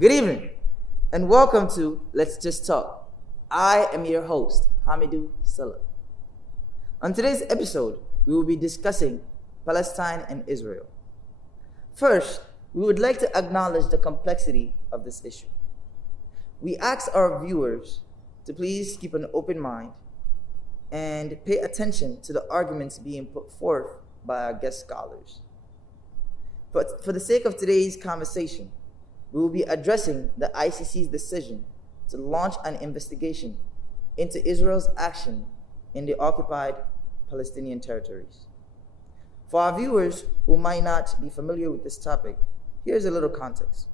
Good evening, and welcome to Let's Just Talk. I am your host, Hamidou Salah. On today's episode, we will be discussing Palestine and Israel. First, we would like to acknowledge the complexity of this issue. We ask our viewers to please keep an open mind and pay attention to the arguments being put forth by our guest scholars. But for the sake of today's conversation, we will be addressing the ICC's decision to launch an investigation into Israel's action in the occupied Palestinian territories. For our viewers who might not be familiar with this topic, here's a little context.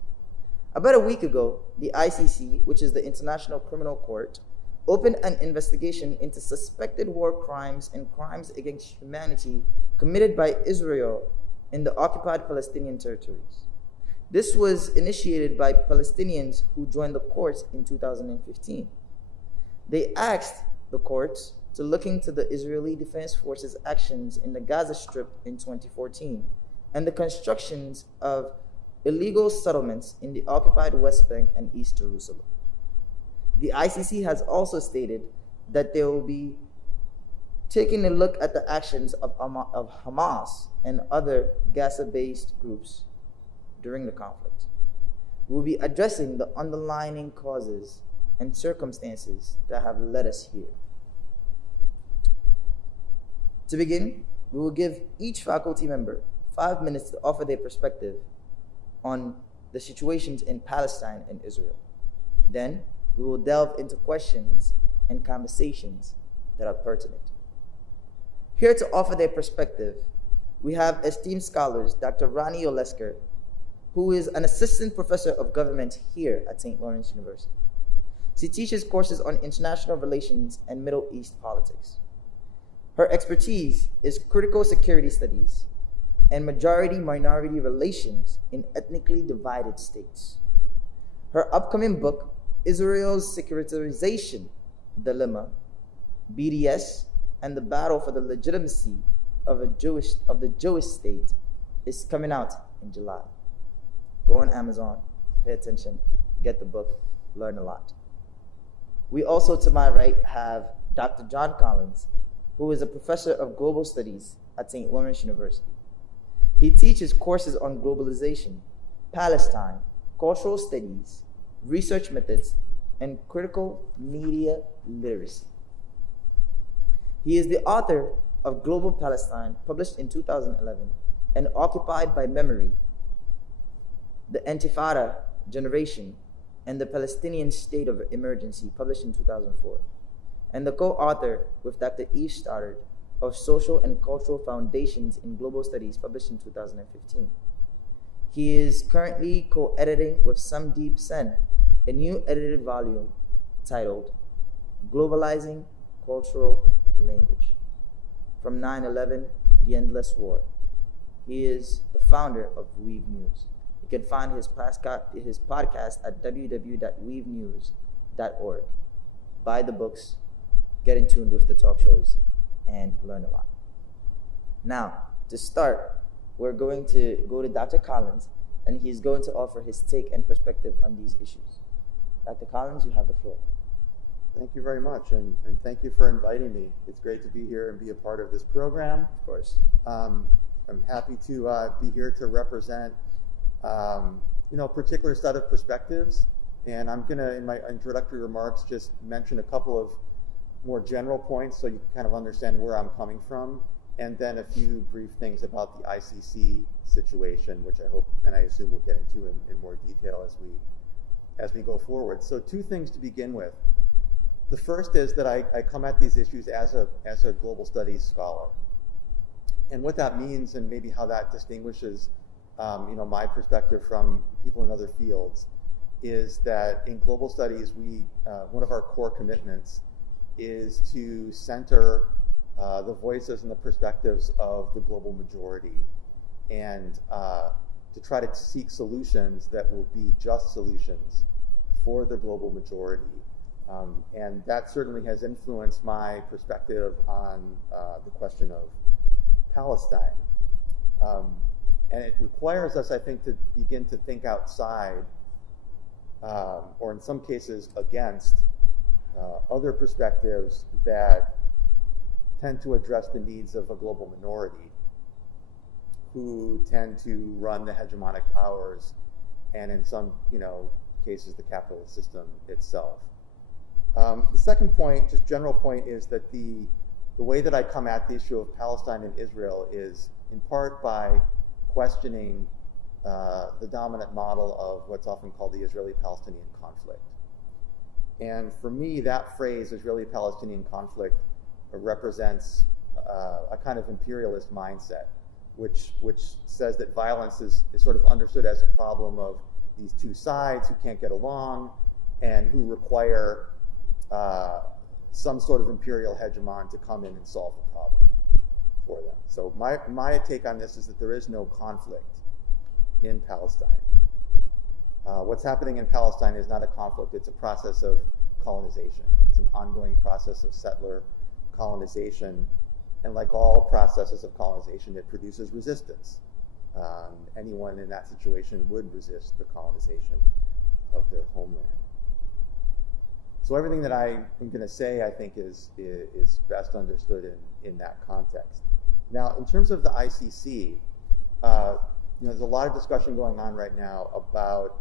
About a week ago, the ICC, which is the International Criminal Court, opened an investigation into suspected war crimes and crimes against humanity committed by Israel in the occupied Palestinian territories. This was initiated by Palestinians who joined the courts in 2015. They asked the courts to look into the Israeli Defense Forces' actions in the Gaza Strip in 2014 and the constructions of illegal settlements in the occupied West Bank and East Jerusalem. The ICC has also stated that they will be taking a look at the actions of Hamas and other Gaza-based groups during the conflict. We will be addressing the underlying causes and circumstances that have led us here. To begin, we will give each faculty member 5 minutes to offer their perspective on the situations in Palestine and Israel. Then, we will delve into questions and conversations that are pertinent. Here to offer their perspective, we have esteemed scholars Dr. Ronnie Olesker, who is an assistant professor of government here at St. Lawrence University. She teaches courses on international relations and Middle East politics. Her expertise is critical security studies and majority-minority relations in ethnically divided states. Her upcoming book, Israel's Secularization Dilemma, BDS, and the Battle for the Legitimacy of the Jewish State, is coming out in July. Go on Amazon, pay attention, get the book, learn a lot. We also, to my right, have Dr. John Collins, who is a professor of global studies at St. Lawrence University. He teaches courses on globalization, Palestine, cultural studies, research methods, and critical media literacy. He is the author of Global Palestine, published in 2011, and Occupied by Memory, The Intifada Generation, and the Palestinian State of Emergency, published in 2004, and the co-author with Dr. Eve Stoddard of Social and Cultural Foundations in Global Studies, published in 2015. He is currently co-editing with Samdeep Sen a new edited volume titled Globalizing Cultural Language, From 9/11, The Endless War. He is the founder of Weave News. You can find his podcast at www.weavenews.org. Buy the books, get in tune with the talk shows, and learn a lot. Now, to start, we're going to go to Dr. Collins, and he's going to offer his take and perspective on these issues. Dr. Collins, you have the floor. Thank you very much, and thank you for inviting me. It's great to be here and be a part of this program. Of course. I'm happy to be here to represent a particular set of perspectives, and I'm going to, in my introductory remarks, just mention a couple of more general points so you can kind of understand where I'm coming from, and then a few brief things about the ICC situation, which I hope and I assume we'll get into in more detail as we go forward. So 2 things to begin with. The first is that I come at these issues as a global studies scholar. And what that means, and maybe how that distinguishes my perspective from people in other fields, is that in global studies, one of our core commitments is to center the voices and the perspectives of the global majority, and to try to seek solutions that will be just solutions for the global majority. And that certainly has influenced my perspective on the question of Palestine. And it requires us, I think, to begin to think outside or in some cases against, other perspectives that tend to address the needs of a global minority who tend to run the hegemonic powers and in some cases the capitalist system itself. The second point, just general point, is that the way that I come at the issue of Palestine and Israel is in part by questioning the dominant model of what's often called the Israeli-Palestinian conflict. And for me, that phrase, Israeli-Palestinian conflict, represents a kind of imperialist mindset, which says that violence is sort of understood as a problem of these two sides who can't get along and who require some sort of imperial hegemon to come in and solve the problem for them. So my take on this is that there is no conflict in Palestine. What's happening in Palestine is not a conflict, it's a process of colonization. It's an ongoing process of settler colonization, and like all processes of colonization, it produces resistance. Anyone in that situation would resist the colonization of their homeland. So everything that I am going to say, I think, is best understood in that context. Now, in terms of the ICC, there's a lot of discussion going on right now about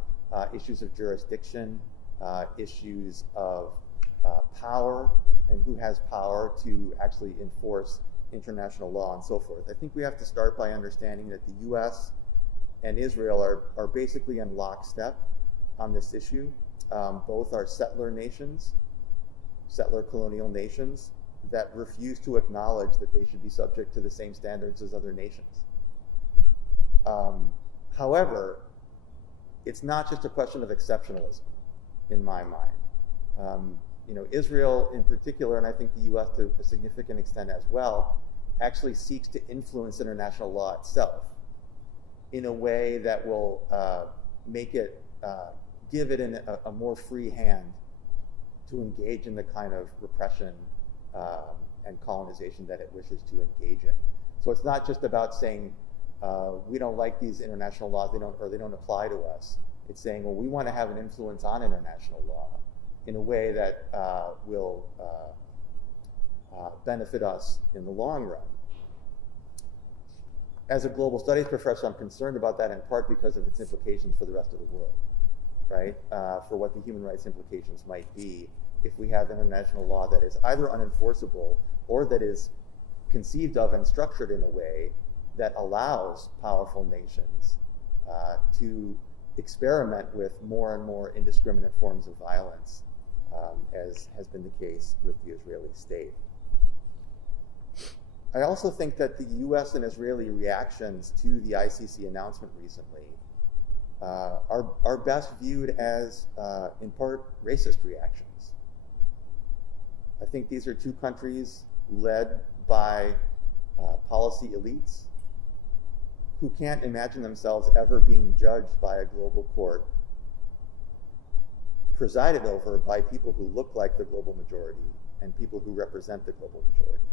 issues of jurisdiction, issues of power, and who has power to actually enforce international law and so forth. I think we have to start by understanding that the US and Israel are basically in lockstep on this issue. Both are settler nations, settler colonial nations that refuse to acknowledge that they should be subject to the same standards as other nations. However, it's not just a question of exceptionalism in my mind. Israel in particular, and I think the US to a significant extent as well, actually seeks to influence international law itself in a way that will make it, give it a more free hand to engage in the kind of repression and colonization that it wishes to engage in. So it's not just about saying, we don't like these international laws, they don't apply to us. It's saying, well, we want to have an influence on international law in a way that will benefit us in the long run. As a global studies professor, I'm concerned about that in part because of its implications for the rest of the world, right? For what the human rights implications might be if we have international law that is either unenforceable or that is conceived of and structured in a way that allows powerful nations to experiment with more and more indiscriminate forms of violence, as has been the case with the Israeli state. I also think that the US and Israeli reactions to the ICC announcement recently are best viewed as, in part, racist reactions. I think these are two countries led by policy elites who can't imagine themselves ever being judged by a global court presided over by people who look like the global majority and people who represent the global majority.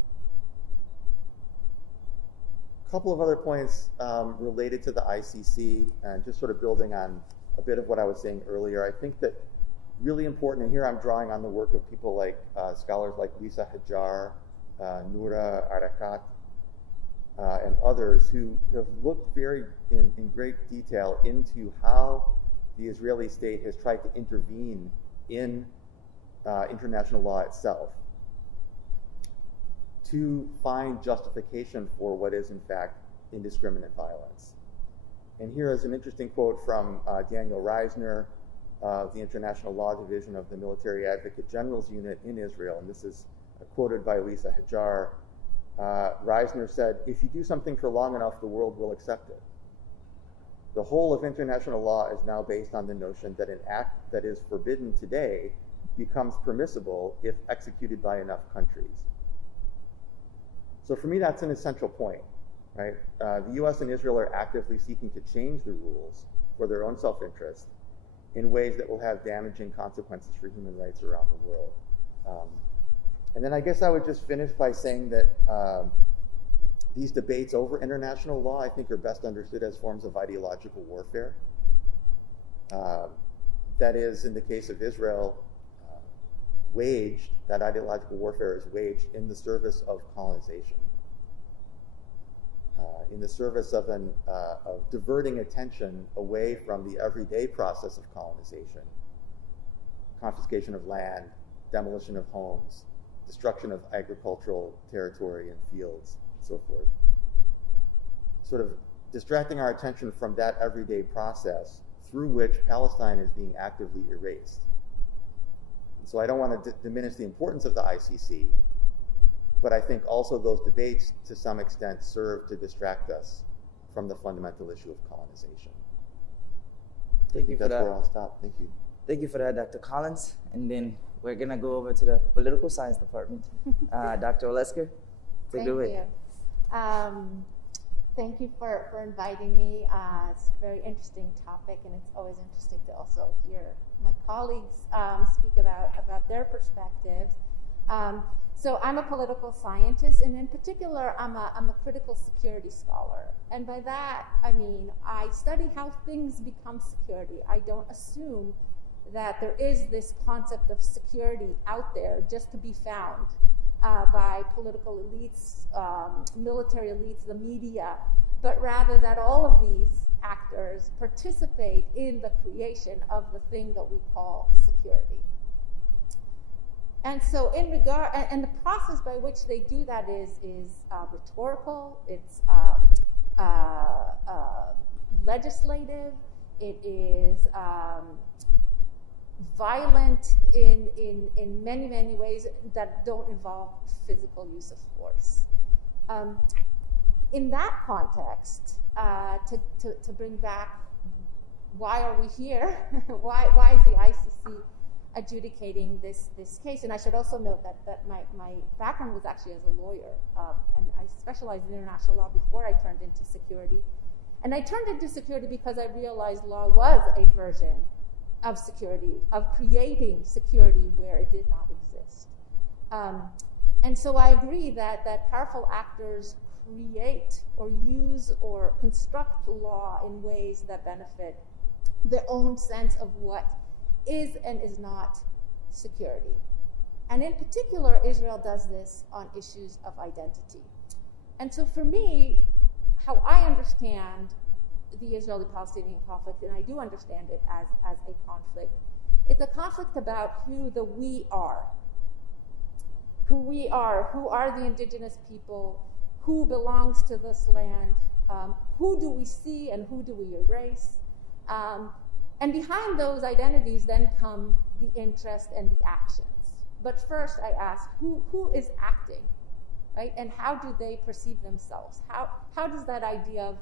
A couple of other points related to the ICC, and just sort of building on a bit of what I was saying earlier. I think that really important, and here I'm drawing on the work of people like scholars like Lisa Hajar, Noura Arakat, and others who have looked in great detail into how the Israeli state has tried to intervene in international law itself to find justification for what is in fact indiscriminate violence. And here is an interesting quote from Daniel Reisner of the International Law Division of the Military Advocate General's Unit in Israel, and this is quoted by Lisa Hajar. Reisner said, "If you do something for long enough, the world will accept it. The whole of international law is now based on the notion that an act that is forbidden today becomes permissible if executed by enough countries." So for me, that's an essential point, right? The US and Israel are actively seeking to change the rules for their own self-interest in ways that will have damaging consequences for human rights around the world. And then I guess I would just finish by saying that these debates over international law, I think, are best understood as forms of ideological warfare. that is, in the case of Israel, that ideological warfare is waged in the service of colonization, in the service of diverting attention away from the everyday process of colonization, confiscation of land, demolition of homes, destruction of agricultural territory and fields, and so forth. Sort of distracting our attention from that everyday process through which Palestine is being actively erased. And so I don't want to diminish the importance of the ICC, but I think also those debates to some extent serve to distract us from the fundamental issue of colonization. Thank you for that. That's where I'll stop. Thank you. Thank you for that, Dr. Collins. And then we're going to go over to the political science department. Dr. Olesker, take it away. Thank you for inviting me. It's a very interesting topic, and it's always interesting to also hear my colleagues speak about their perspectives. So I'm a political scientist, and in particular, I'm a critical security scholar. And by that, I mean I study how things become security. I don't assume that there is this concept of security out there just to be found by political elites, military elites, the media, but rather that all of these actors participate in the creation of the thing that we call security. And so in regard, and the process by which they do that is rhetorical, it's legislative, it is violent in many, many ways that don't involve physical use of force. In that context, to bring back, why are we here? why is the ICC adjudicating this case? And I should also note that my background was actually as a lawyer, and I specialized in international law before I turned into security. And I turned into security because I realized law was a version of security, of creating security where it did not exist. And so I agree that powerful actors create or use or construct law in ways that benefit their own sense of what is and is not security. And in particular, Israel does this on issues of identity. And so for me, how I understand the Israeli-Palestinian conflict, and I do understand it as a conflict, it's a conflict about who the we are. Who are the indigenous people, who belongs to this land, who do we see and who do we erase. And behind those identities then come the interest and the actions. But first I ask, who is acting, right? And how do they perceive themselves? How does that idea of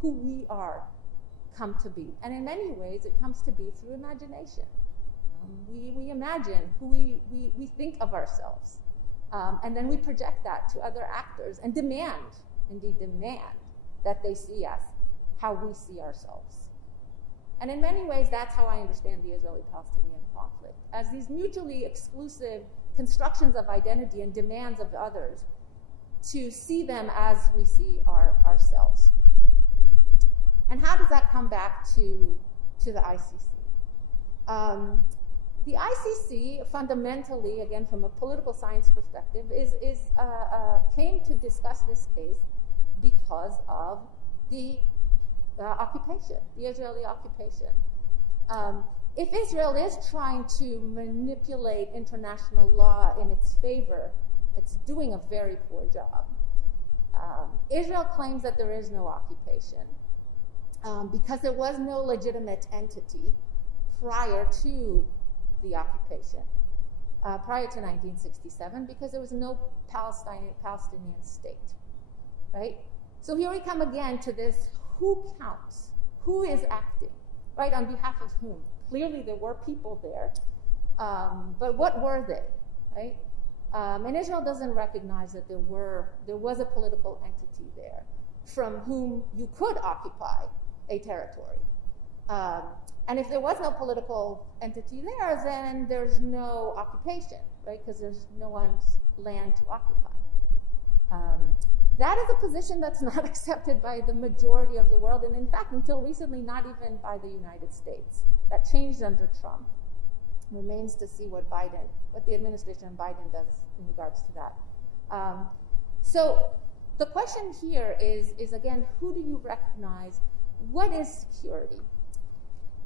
who we are come to be? And in many ways it comes to be through imagination. We imagine who we think of ourselves. And then we project that to other actors and demand that they see us how we see ourselves. And in many ways, that's how I understand the Israeli-Palestinian conflict, as these mutually exclusive constructions of identity and demands of others to see them as we see ourselves. And how does that come back to the ICC? The ICC, fundamentally, again from a political science perspective, came to discuss this case because of the occupation, the Israeli occupation. If Israel is trying to manipulate international law in its favor, it's doing a very poor job. Israel claims that there is no occupation because there was no legitimate entity prior to the occupation, prior to 1967, because there was no Palestinian state, right? So here we come again to this: who counts? Who is acting, right? On behalf of whom? Clearly there were people there, but what were they, right? And Israel doesn't recognize that there was a political entity there from whom you could occupy a territory. And if there was no political entity there, then there's no occupation, right? Because there's no one's land to occupy. That is a position that's not accepted by the majority of the world, and in fact, until recently, not even by the United States. That changed under Trump. Remains to see what the administration Biden does in regards to that. So the question here is again, who do you recognize? What is security?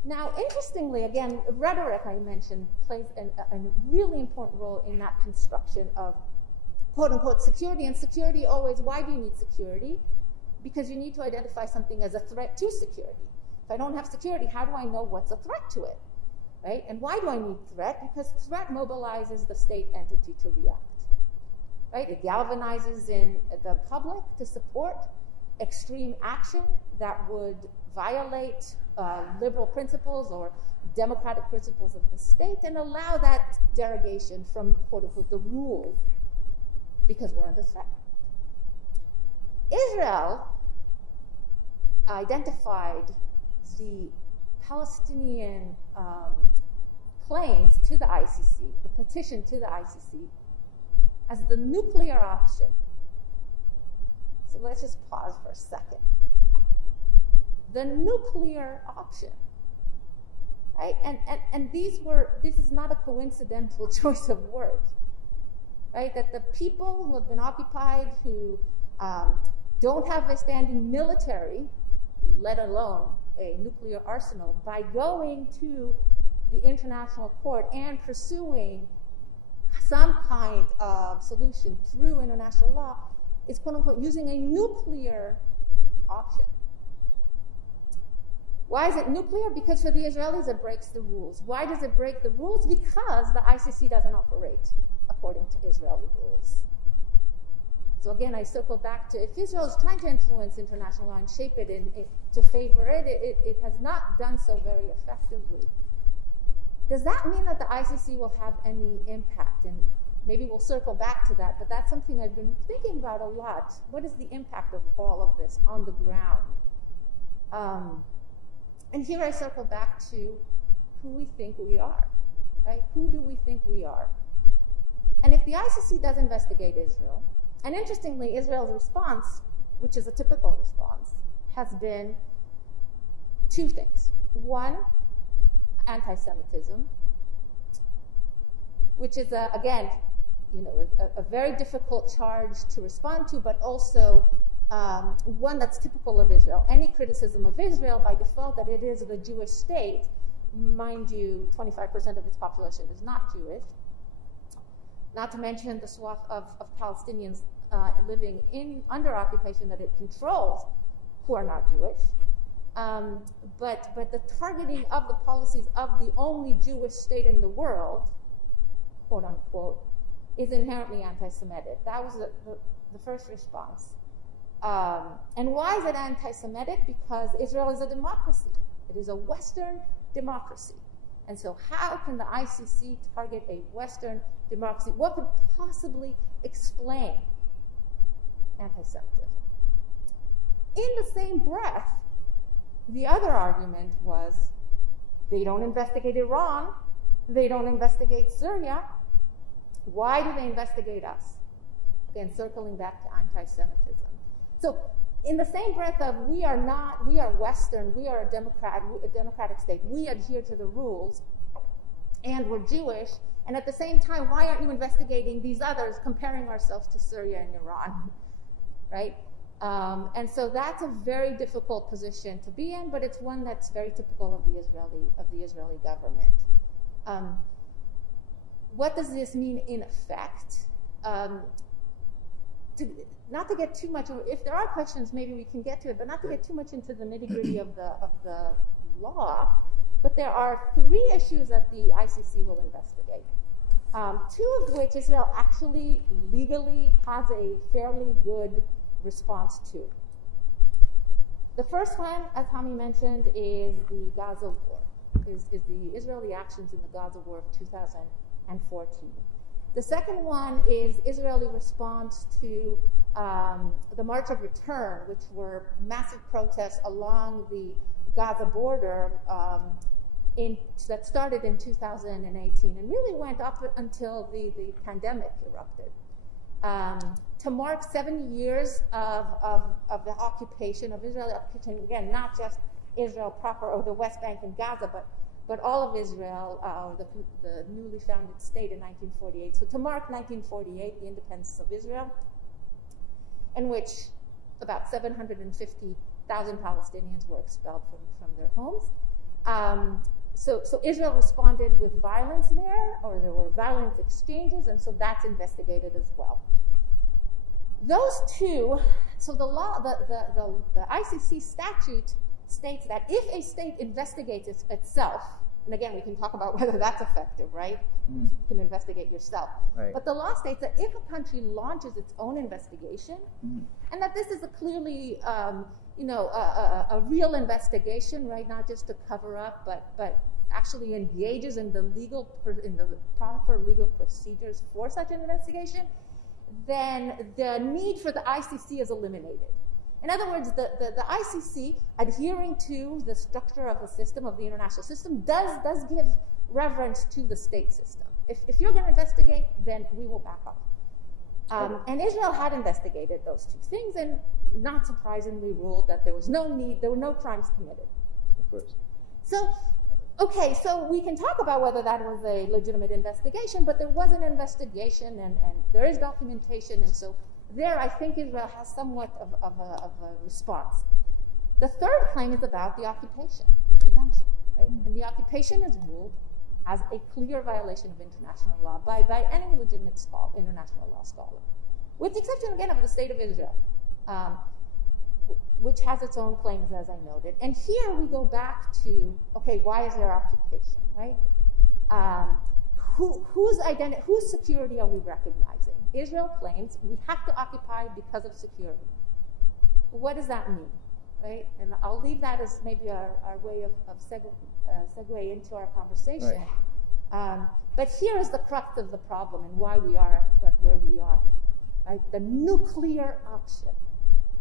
Now, interestingly, again, rhetoric, I mentioned, plays a really important role in that construction of quote-unquote security. And security always, why do you need security? Because you need to identify something as a threat to security. If I don't have security, how do I know what's a threat to it? Right? And why do I need threat? Because threat mobilizes the state entity to react. Right? It galvanizes in the public to support extreme action that would violate liberal principles or democratic principles of the state and allow that derogation from, quote unquote, the rules because we're under threat. Israel identified the Palestinian claims to the ICC, the petition to the ICC, as the nuclear option. So let's just pause for a second. The nuclear option, right? And this is not a coincidental choice of words, right? That the people who have been occupied, who don't have a standing military, let alone a nuclear arsenal, by going to the international court and pursuing some kind of solution through international law, is quote unquote using a nuclear option. Why is it nuclear? Because for the Israelis it breaks the rules. Why does it break the rules? Because the ICC doesn't operate according to Israeli rules. So again, I circle back to, if Israel is trying to influence international law and shape it to favor it, it has not done so very effectively. Does that mean that the ICC will have any impact? And maybe we'll circle back to that, but that's something I've been thinking about a lot. What is the impact of all of this on the ground? And here I circle back to who we think we are, right? Who do we think we are? And if the ICC does investigate Israel, and interestingly, Israel's response, which is a typical response, has been two things. One, anti-Semitism, which is, again, a very difficult charge to respond to, but also one that's typical of Israel. Any criticism of Israel, by default, that it is the Jewish state, mind you, 25% of its population is not Jewish, not to mention the swath of Palestinians living under occupation that it controls who are not Jewish. But the targeting of the policies of the only Jewish state in the world, quote unquote, is inherently anti-Semitic. That was the first response. And why is it anti-Semitic? Because Israel is a democracy. It is a Western democracy. And so how can the ICC target a Western democracy? What could possibly explain anti-Semitism? In the same breath, the other argument was, they don't investigate Iran, they don't investigate Syria. Why do they investigate us? Again, circling back to anti-Semitism. So in the same breath of, we are Western, we are a democratic state, we adhere to the rules, and we're Jewish, and at the same time, why aren't you investigating these others, comparing ourselves to Syria and Iran, right? And so that's a very difficult position to be in, but it's one that's very typical of the Israeli government. What does this mean in effect? Not to get too much, if there are questions, maybe we can get to it, but not to get too much into the nitty-gritty of the law. But there are three issues that the ICC will investigate. Two of which Israel actually legally has a fairly good response to. The first one, as Hammi mentioned, is the Gaza war, is the Israeli actions in the Gaza war of 2014. The second one is Israeli response to the March of Return, which were massive protests along the Gaza border that started in 2018 and really went up until the pandemic erupted. to mark 70 years of the occupation, of Israeli occupation, again, not just Israel proper or the West Bank and Gaza, but all of Israel, the newly founded state in 1948. So to mark 1948, the independence of Israel, in which about 750,000 Palestinians were expelled from their homes. So Israel responded with violence there, or there were violent exchanges, and so that's investigated as well. Those two, so the law, the ICC statute states that if a state investigates itself, and again, we can talk about whether that's effective, right? You can investigate yourself. Right. But the law states that if a country launches its own investigation, and that this is a clearly, a real investigation, right? Not just to cover up, but actually engages in the proper legal procedures for such an investigation, then the need for the ICC is eliminated. In other words, the ICC, adhering to the structure of the system, of the international system, does give reverence to the state system. If you're going to investigate, then we will back off. And Israel had investigated those two things, and not surprisingly ruled that there was no need, there were no crimes committed. Of course. So we can talk about whether that was a legitimate investigation, but there was an investigation, and there is documentation, and so there I think Israel has somewhat of a response. The third claim is about the occupation, you mentioned, right? And the occupation is ruled as a clear violation of international law by any legitimate international law scholar, with the exception, again, of the State of Israel, which has its own claims, as I noted. And here we go back to, okay, why is there occupation, right? Whose security are we recognizing? Israel claims we have to occupy because of security. What does that mean, right? And I'll leave that as maybe our way of segue into our conversation. Right. But here is the crux of the problem and why we are where we are, right? The nuclear option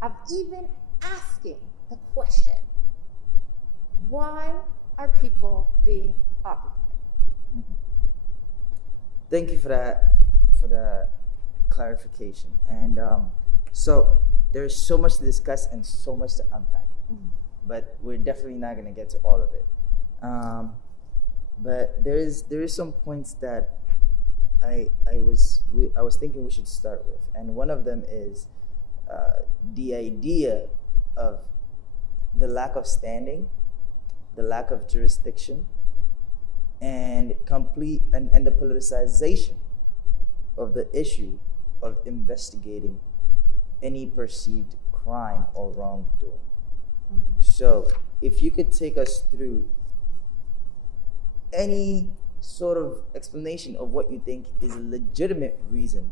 of even asking the question, why are people being occupied? Thank you for that clarification. And so there's so much to discuss and so much to unpack, but we're definitely not going to get to all of it. But there is some points that I was thinking we should start with, and one of them is the idea of the lack of standing, the lack of jurisdiction, and and the politicization of the issue of investigating any perceived crime or wrongdoing. So if you could take us through any sort of explanation of what you think is a legitimate reason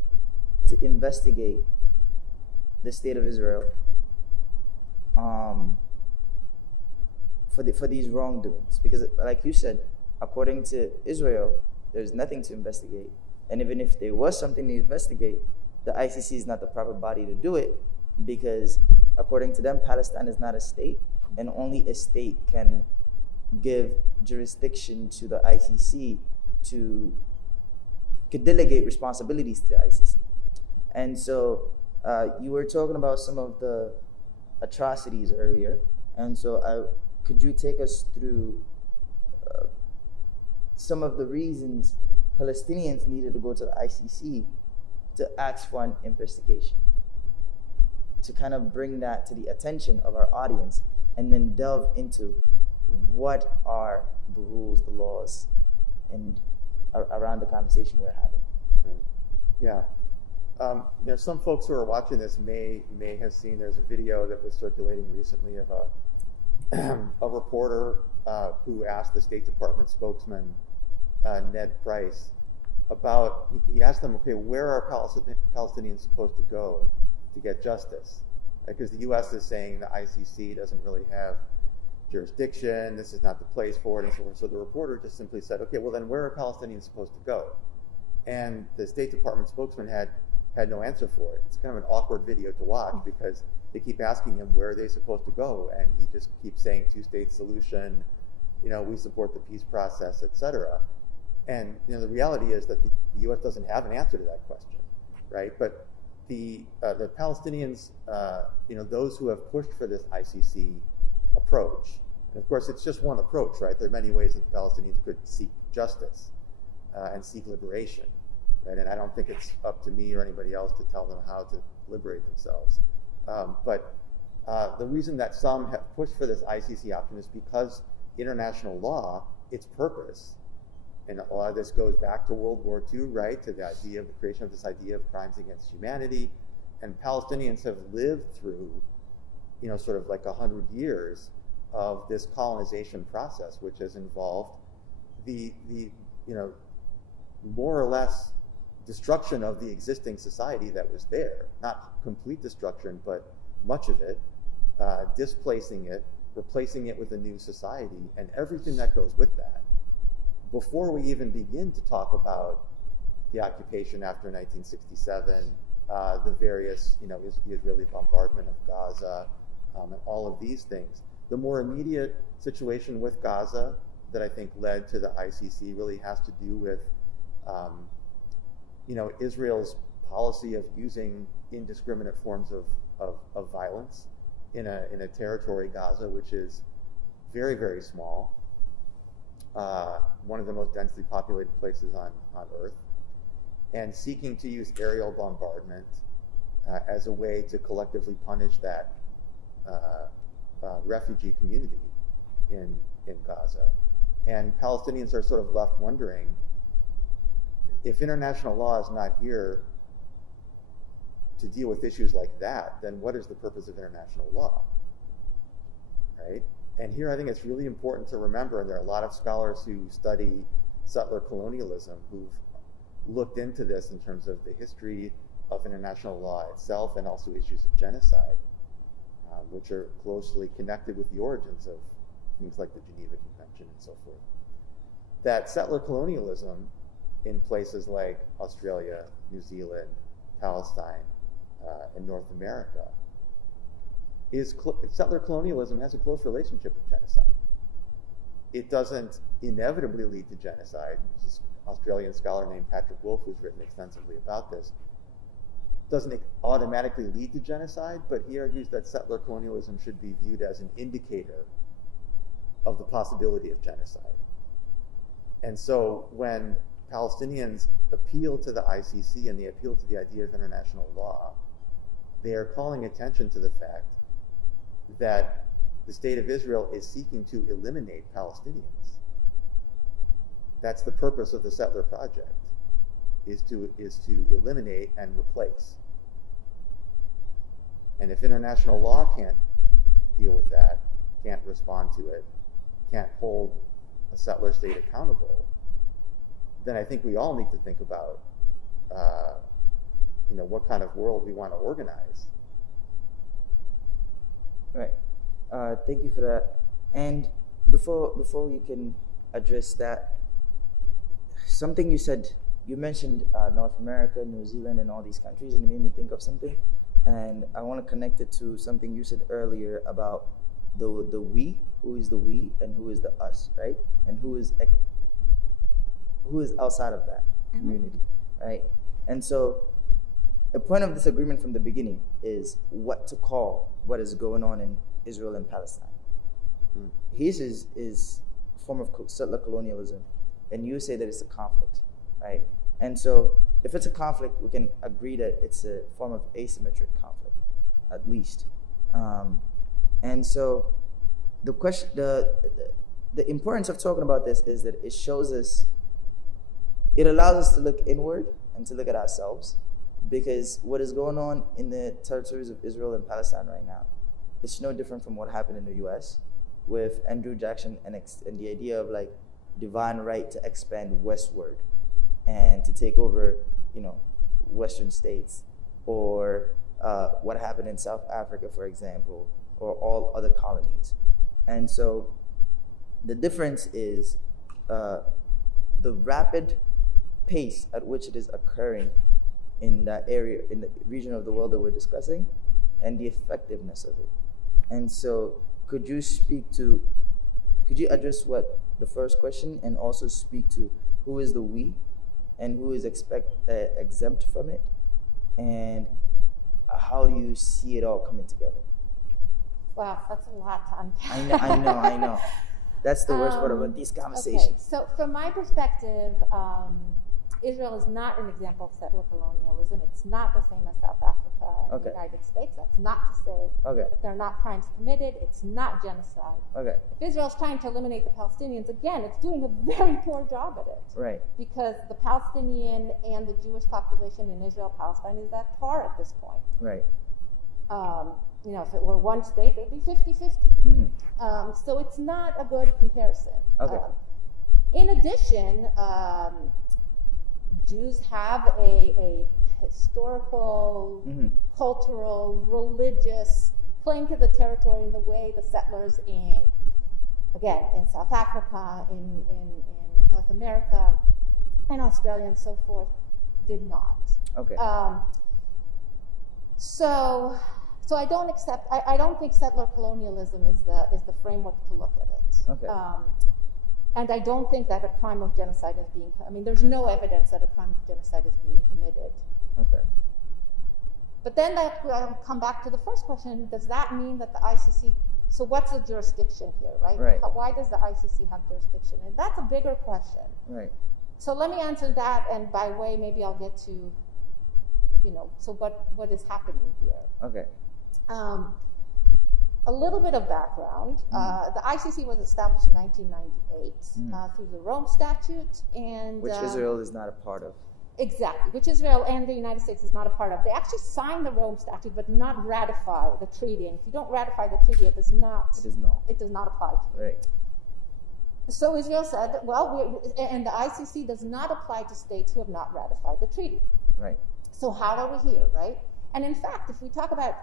to investigate the state of Israel for these wrongdoings, because like you said, according to Israel, there's nothing to investigate, and even if there was something to investigate, the ICC is not the proper body to do it, because according to them, Palestine is not a state, and only a state can give jurisdiction to the ICC could delegate responsibilities to the ICC. And so you were talking about some of the atrocities earlier, and so could you take us through some of the reasons Palestinians needed to go to the ICC to ask for an investigation, to kind of bring that to the attention of our audience, and then delve into what are the rules, the laws, and around the conversation we're having. Right. Yeah. Some folks who are watching this may have seen there's a video that was circulating recently of a reporter who asked the State Department spokesman, Ned Price, he asked them, okay, where are Palestinians supposed to go to get justice? Because the U.S. is saying the ICC doesn't really have jurisdiction, this is not the place for it, and so forth. So the reporter just simply said, okay, well then where are Palestinians supposed to go? And the State Department spokesman had no answer for it. It's kind of an awkward video to watch because they keep asking him where are they supposed to go, and he just keeps saying two-state solution, we support the peace process, etc. And the reality is that the U.S. doesn't have an answer to that question, right? But the Palestinians, those who have pushed for this ICC approach, and of course it's just one approach, right? There are many ways that the Palestinians could seek justice and seek liberation, right? And I don't think it's up to me or anybody else to tell them how to liberate themselves. But the reason that some have pushed for this ICC option is because international law, its purpose, and a lot of this goes back to World War II, right, to the idea of the creation of this idea of crimes against humanity. And Palestinians have lived through, sort of like 100 years of this colonization process, which has involved the more or less destruction of the existing society that was there. Not complete destruction, but much of it, displacing it, replacing it with a new society, and everything that goes with that. Before we even begin to talk about the occupation after 1967, the various, the Israeli bombardment of Gaza, and all of these things, the more immediate situation with Gaza that I think led to the ICC really has to do with, Israel's policy of using indiscriminate forms of violence in a territory, Gaza, which is very, very small. One of the most densely populated places on Earth, and seeking to use aerial bombardment as a way to collectively punish that refugee community in Gaza. And Palestinians are sort of left wondering, if international law is not here to deal with issues like that, then what is the purpose of international law, right? And here I think it's really important to remember, and there are a lot of scholars who study settler colonialism who've looked into this in terms of the history of international law itself and also issues of genocide, which are closely connected with the origins of things like the Geneva Convention and so forth. That settler colonialism in places like Australia, New Zealand, Palestine, and North America settler colonialism has a close relationship with genocide. It doesn't inevitably lead to genocide. There's this Australian scholar named Patrick Wolfe who's written extensively about this. Doesn't automatically lead to genocide, but he argues that settler colonialism should be viewed as an indicator of the possibility of genocide. And so when Palestinians appeal to the ICC and they appeal to the idea of international law, they are calling attention to the fact that the state of Israel is seeking to eliminate Palestinians. That's the purpose of the settler project, is to eliminate and replace. And if international law can't deal with that, can't respond to it, can't hold a settler state accountable, then I think we all need to think about what kind of world we want to organize. Right. Thank you for that. And before you can address that, something you said, you mentioned North America, New Zealand, and all these countries, and it made me think of something. And I want to connect it to something you said earlier about the we, who is the we, and who is the us, right? And who is outside of that community, right? And so a point of disagreement from the beginning is what to call what is going on in Israel and Palestine. His is a form of settler colonialism, and you say that it's a conflict, right? And so if it's a conflict, we can agree that it's a form of asymmetric conflict, at least. And so the question, the importance of talking about this is that it shows us, it allows us to look inward and to look at ourselves, because what is going on in the territories of Israel and Palestine right now, it's no different from what happened in the U.S. with Andrew Jackson and the idea of like divine right to expand westward and to take over, Western states, or what happened in South Africa, for example, or all other colonies. And so the difference is the rapid pace at which it is occurring in that area, in the region of the world that we're discussing, and the effectiveness of it. And so could you address what the first question, and also speak to who is the we and who is exempt from it, and how do you see it all coming together? Wow, that's a lot to unpack. I know. That's the worst part about these conversations. Okay, so from my perspective, Israel is not an example of settler colonialism. It's not the same as South Africa and the United States. That's not to say that they're not crimes committed. It's not genocide. Okay. If Israel's trying to eliminate the Palestinians, again, it's doing a very poor job at it. Right. Because the Palestinian and the Jewish population in Israel-Palestine is at par at this point. Right. If it were one state, it would be 50-50. Mm-hmm. So it's not a good comparison. Okay. In addition, Jews have a historical, cultural, religious claim to the territory in the way the settlers in South Africa, in North America, and Australia and so forth did not. Okay. So I don't think settler colonialism is the framework to look at it. Okay. And I don't think that a crime of genocide is being. There's no evidence that a crime of genocide is being committed. Okay. But then I'll come back to the first question: does that mean that the ICC? So what's the jurisdiction here, right? Right. Why does the ICC have jurisdiction? And that's a bigger question. Right. So let me answer that, and by way, maybe I'll get to, so what is happening here? Okay. A little bit of background. The ICC was established in 1998 through the Rome Statute, and which Israel is not a part of. Exactly, which Israel and the United States is not a part of. They actually signed the Rome Statute, but not ratify the treaty. And if you don't ratify the treaty, it does not apply to you. Right. So Israel said, and the ICC does not apply to states who have not ratified the treaty. Right. So how are we here, right? And in fact, if we talk about,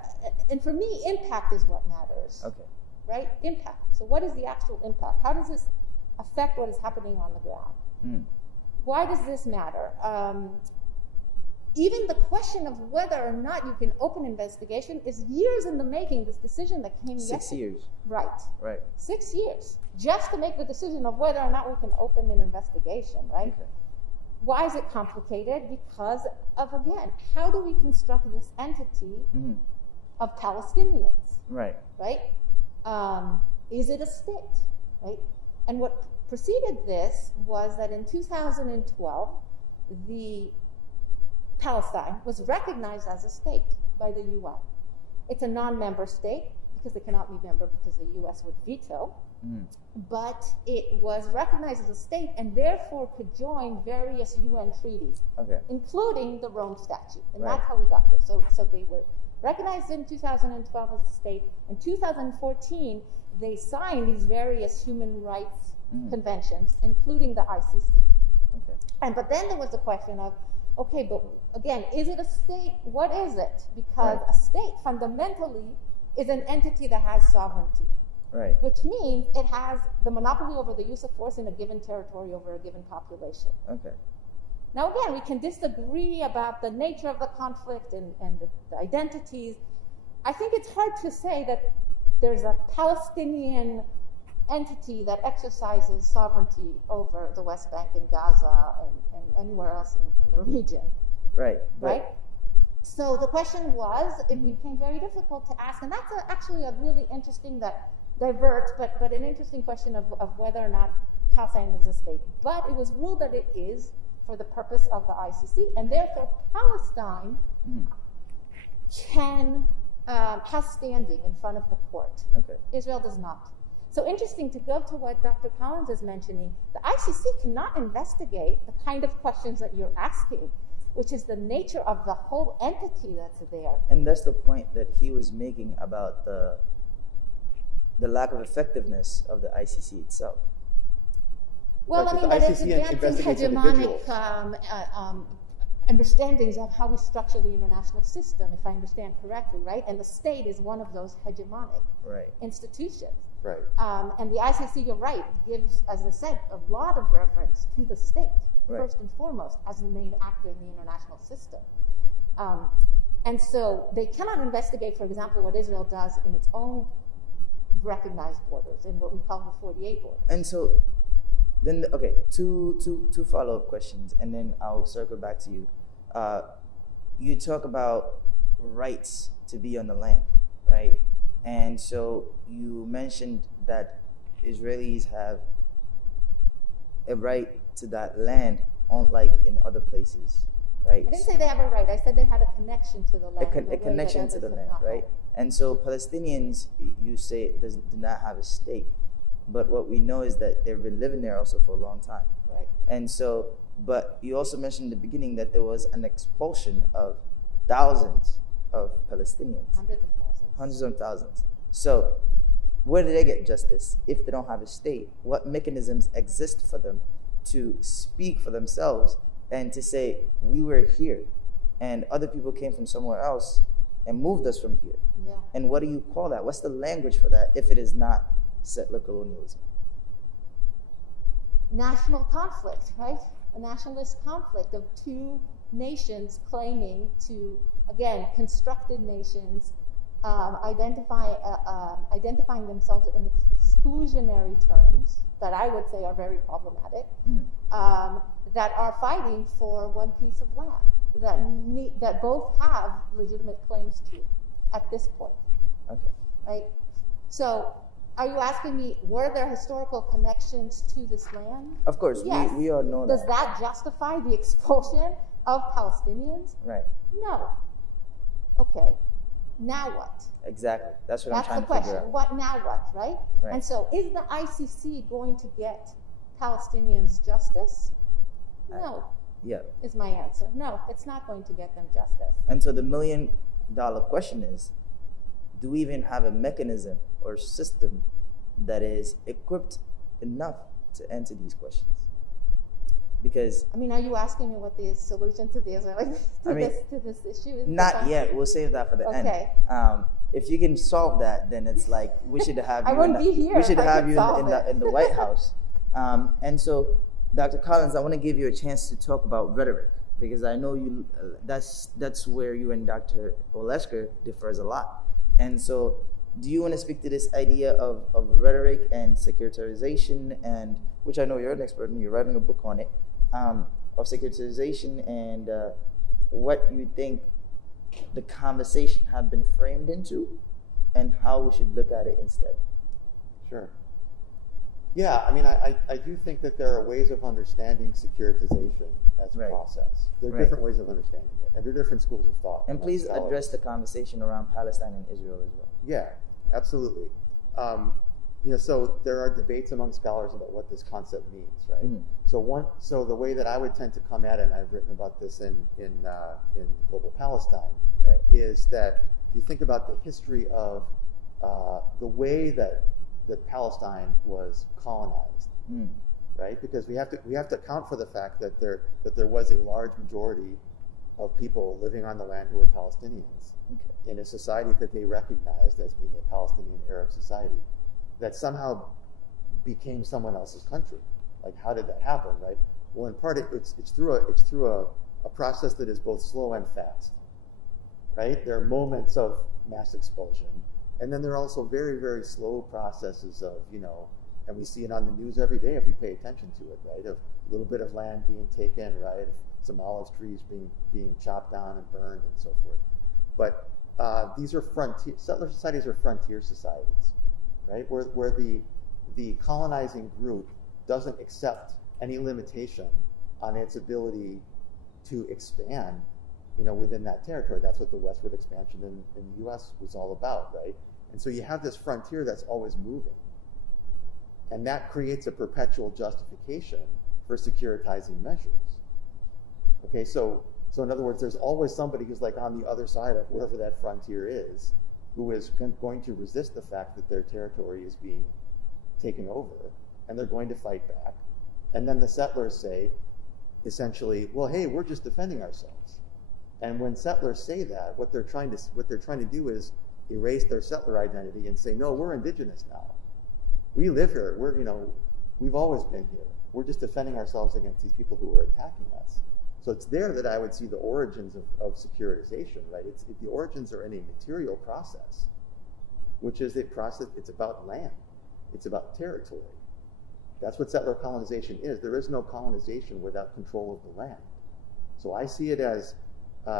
and for me, impact is what matters. Okay. Right? Impact. So what is the actual impact? How does this affect what is happening on the ground? Why does this matter? Even the question of whether or not you can open investigation is years in the making. This decision that came yesterday. 6 years. Right. 6 years. Just to make the decision of whether or not we can open an investigation, right? Okay. Why is it complicated? Because of, again, how do we construct this entity of Palestinians? Right. Right? Is it a state? Right? And what preceded this was that in 2012, the Palestine was recognized as a state by the UN. It's a non-member state because they cannot be member because the US would veto. But it was recognized as a state and therefore could join various UN treaties, including the Rome Statute. And that's how we got here. So they were recognized in 2012 as a state. In 2014, they signed these various human rights conventions, including the ICC. But then there was the question of, but again, is it a state? What is it? Because a state fundamentally is an entity that has sovereignty. Right. Which means it has the monopoly over the use of force in a given territory over a given population. Okay. Now, again, we can disagree about the nature of the conflict and the identities. I think it's hard to say that there's a Palestinian entity that exercises sovereignty over the West Bank and Gaza and anywhere else in the region. Right. Right? So the question was, it became very difficult to ask, and that's actually a really interesting diverts, but an interesting question of whether or not Palestine is a state. But it was ruled that it is for the purpose of the ICC, and therefore Palestine has standing in front of the court. Okay. Israel does not. So interesting to go to what Dr. Collins is mentioning. The ICC cannot investigate the kind of questions that you're asking, which is the nature of the whole entity that's there. And that's the point that he was making about the lack of effectiveness of the ICC itself. Well, that it's advancing hegemonic understandings of how we structure the international system, if I understand correctly, right? And the state is one of those hegemonic institutions. Right. And the ICC, you're right, gives, as I said, a lot of reverence to the state, first and foremost, as the main actor in the international system. And so they cannot investigate, for example, what Israel does in its own recognized borders, in what we call the 48 borders. And so then, two follow-up questions, and then I'll circle back to you. You talk about rights to be on the land, right? And so you mentioned that Israelis have a right to that land, unlike in other places, right? I didn't say they have a right. I said they had a connection to the land. A connection to the land, right? And so Palestinians, you say, do not have a state. But what we know is that they've been living there also for a long time. Right. And so, but you also mentioned in the beginning that there was an expulsion of thousands of Palestinians. Hundreds of thousands. Hundreds of thousands. So where do they get justice if they don't have a state? What mechanisms exist for them to speak for themselves and to say, we were here and other people came from somewhere else and moved us from here? Yeah. And what do you call that? What's the language for that if it is not settler colonialism? National conflict, right? A nationalist conflict of two nations claiming to, again, constructed nations, identifying themselves in exclusionary terms that I would say are very problematic, that are fighting for one piece of land that both have legitimate claims to at this point. Okay. Right? So, are you asking me, were there historical connections to this land? Of course, yes. we all know that. Does that justify the expulsion of Palestinians? Right. No. Okay. Now what? Exactly. That's what I'm trying the to figure question. out. What now what, right? Right. And so is the ICC going to get Palestinians justice? No. Yeah. Is my answer. No, it's not going to get them justice. And so the $1 million question is, do we even have a mechanism or system that is equipped enough to answer these questions? Because I mean, are you asking me what the solution to the Israeli to this issue is? Not yet. We'll save that for the end. Okay. If you can solve that, then it's like we should have you. I wouldn't be here. We should if I have could you solve in the White House. And so, Dr. Collins, I want to give you a chance to talk about rhetoric, because I know you. That's where you and Dr. Olesker differs a lot. And so, do you want to speak to this idea of rhetoric and secularization, and which I know you're an expert and you're writing a book on it, of secularization and what you think the conversation have been framed into and how we should look at it instead? Sure. Yeah, I mean, I do think that there are ways of understanding securitization as a process. There are different ways of understanding it, and there are different schools of thought. And please address the conversation around Palestine and Israel as well. Yeah, absolutely. So there are debates among scholars about what this concept means, right? Mm-hmm. So the way that I would tend to come at it, and I've written about this in Global Palestine, is that if you think about the history of the way that Palestine was colonized, right? Because we have to account for the fact that there was a large majority of people living on the land who were Palestinians in a society that they recognized as being a Palestinian Arab society that somehow became someone else's country. Like, how did that happen, right? Well, in part, it's through a process that is both slow and fast, right? There are moments of mass expulsion, and then there are also very, very slow processes of, and we see it on the news every day if we pay attention to it, right? Of a little bit of land being taken, right? Some olive trees being chopped down and burned and so forth. But these are settler societies are frontier societies, right? Where the colonizing group doesn't accept any limitation on its ability to expand, within that territory. That's what the westward expansion in the U.S. was all about, right? And so you have this frontier that's always moving. And that creates a perpetual justification for securitizing measures. Okay, so in other words, there's always somebody who's like on the other side of wherever that frontier is, who is going to resist the fact that their territory is being taken over, and they're going to fight back. And then the settlers say, essentially, well, hey, we're just defending ourselves. And when settlers say that, what they're trying to do is erase their settler identity and say, no, we're indigenous now. We live here. We've always been here. We're just defending ourselves against these people who are attacking us. So it's there that I would see the origins of securitization, right? The origins are in a material process, which is a process. It's about land. It's about territory. That's what settler colonization is. There is no colonization without control of the land. So I see it as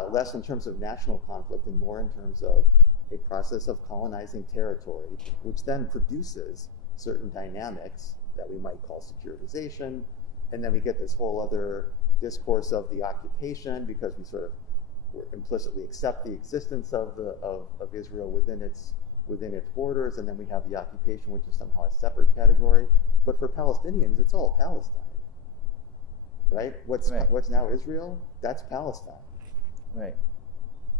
less in terms of national conflict and more in terms of a process of colonizing territory, which then produces certain dynamics that we might call securitization, and then we get this whole other discourse of the occupation because we sort of implicitly accept the existence of Israel within its borders, and then we have the occupation, which is somehow a separate category. But for Palestinians, it's all Palestine, right? What's now Israel? That's Palestine, Right.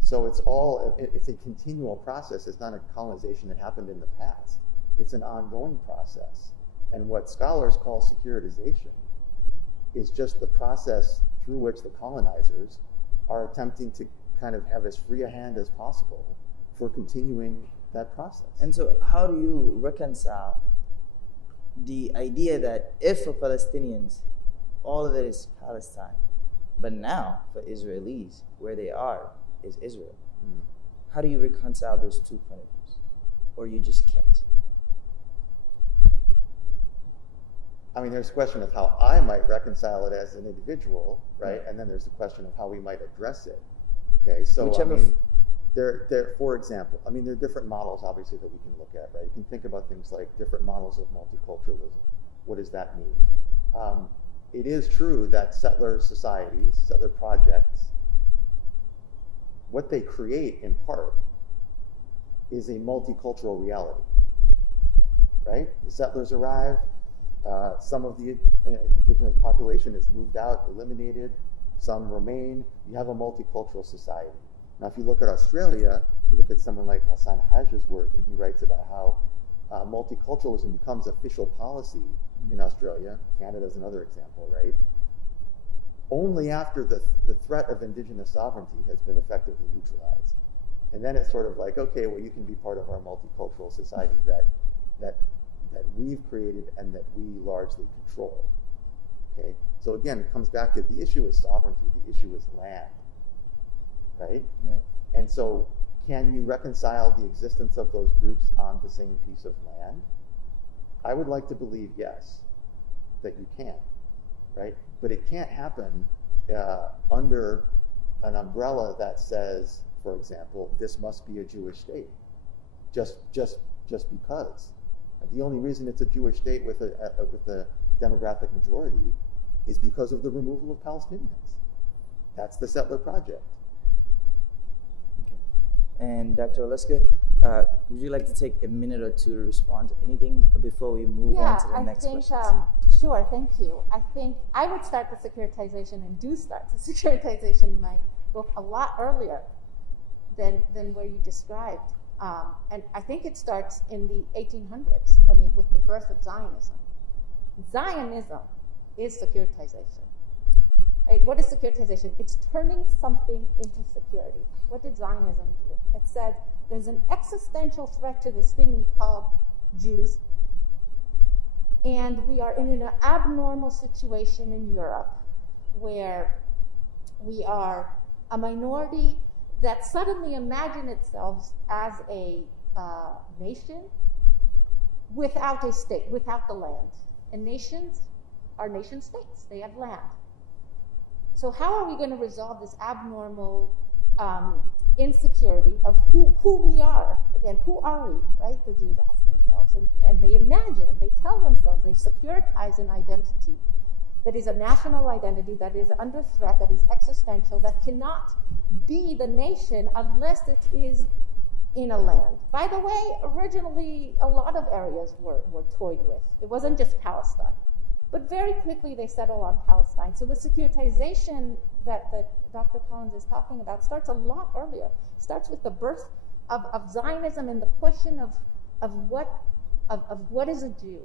So it's a continual process. It's not a colonization that happened in the past. It's an ongoing process. And what scholars call securitization is just the process through which the colonizers are attempting to kind of have as free a hand as possible for continuing that process. And so how do you reconcile the idea that if for Palestinians, all of it is Palestine, but now for Israelis, where they are is Israel? How do you reconcile those two point of views? Or you just can't? I mean, there's a question of how I might reconcile it as an individual, right? And then there's the question of how we might address it. Okay, so Whichever I mean, there, for example, I mean, there are different models, obviously, that we can look at, right? You can think about things like different models of multiculturalism. What does that mean? It is true that settler societies, settler projects, what they create in part is a multicultural reality, right? The settlers arrive, some of the indigenous population is moved out, eliminated, some remain. You have a multicultural society. Now, if you look at Australia, you look at someone like Hassan Hajj's work, and he writes about how multiculturalism becomes official policy in Australia. Canada is another example, right? Only after the threat of indigenous sovereignty has been effectively neutralized. And then it's sort of like, okay, well, you can be part of our multicultural society that we've created and that we largely control. Okay? So again, it comes back to the issue is sovereignty, the issue is land. Right? And so can you reconcile the existence of those groups on the same piece of land? I would like to believe yes, that you can, right? But it can't happen under an umbrella that says, for example, this must be a Jewish state, just because. The only reason it's a Jewish state with a demographic majority is because of the removal of Palestinians. That's the settler project. And Dr. Olesker, would you like to take a minute or two to respond to anything before we move on to the next question? Sure, thank you. I think I would start the securitization and do start the securitization in my book a lot earlier than where you described. And I think it starts in the 1800s, I mean, with the birth of Zionism. Zionism is securitization. Right? What is securitization? It's turning something into security. What did Zionism do? It said there's an existential threat to this thing we call Jews, and we are in an abnormal situation in Europe where we are a minority that suddenly imagine itself as a nation without a state, without the land. And nations are nation states. They have land. So how are we going to resolve this abnormal insecurity of who we are? Again, who are we, right? The Jews ask themselves. And they imagine, and they tell themselves, they securitize an identity that is a national identity, that is under threat, that is existential, that cannot be the nation unless it is in a land. By the way, originally a lot of areas were toyed with. It wasn't just Palestine. But very quickly they settle on Palestine. So the securitization that Dr. Collins is talking about starts a lot earlier. It starts with the birth of Zionism and the question of what is a Jew.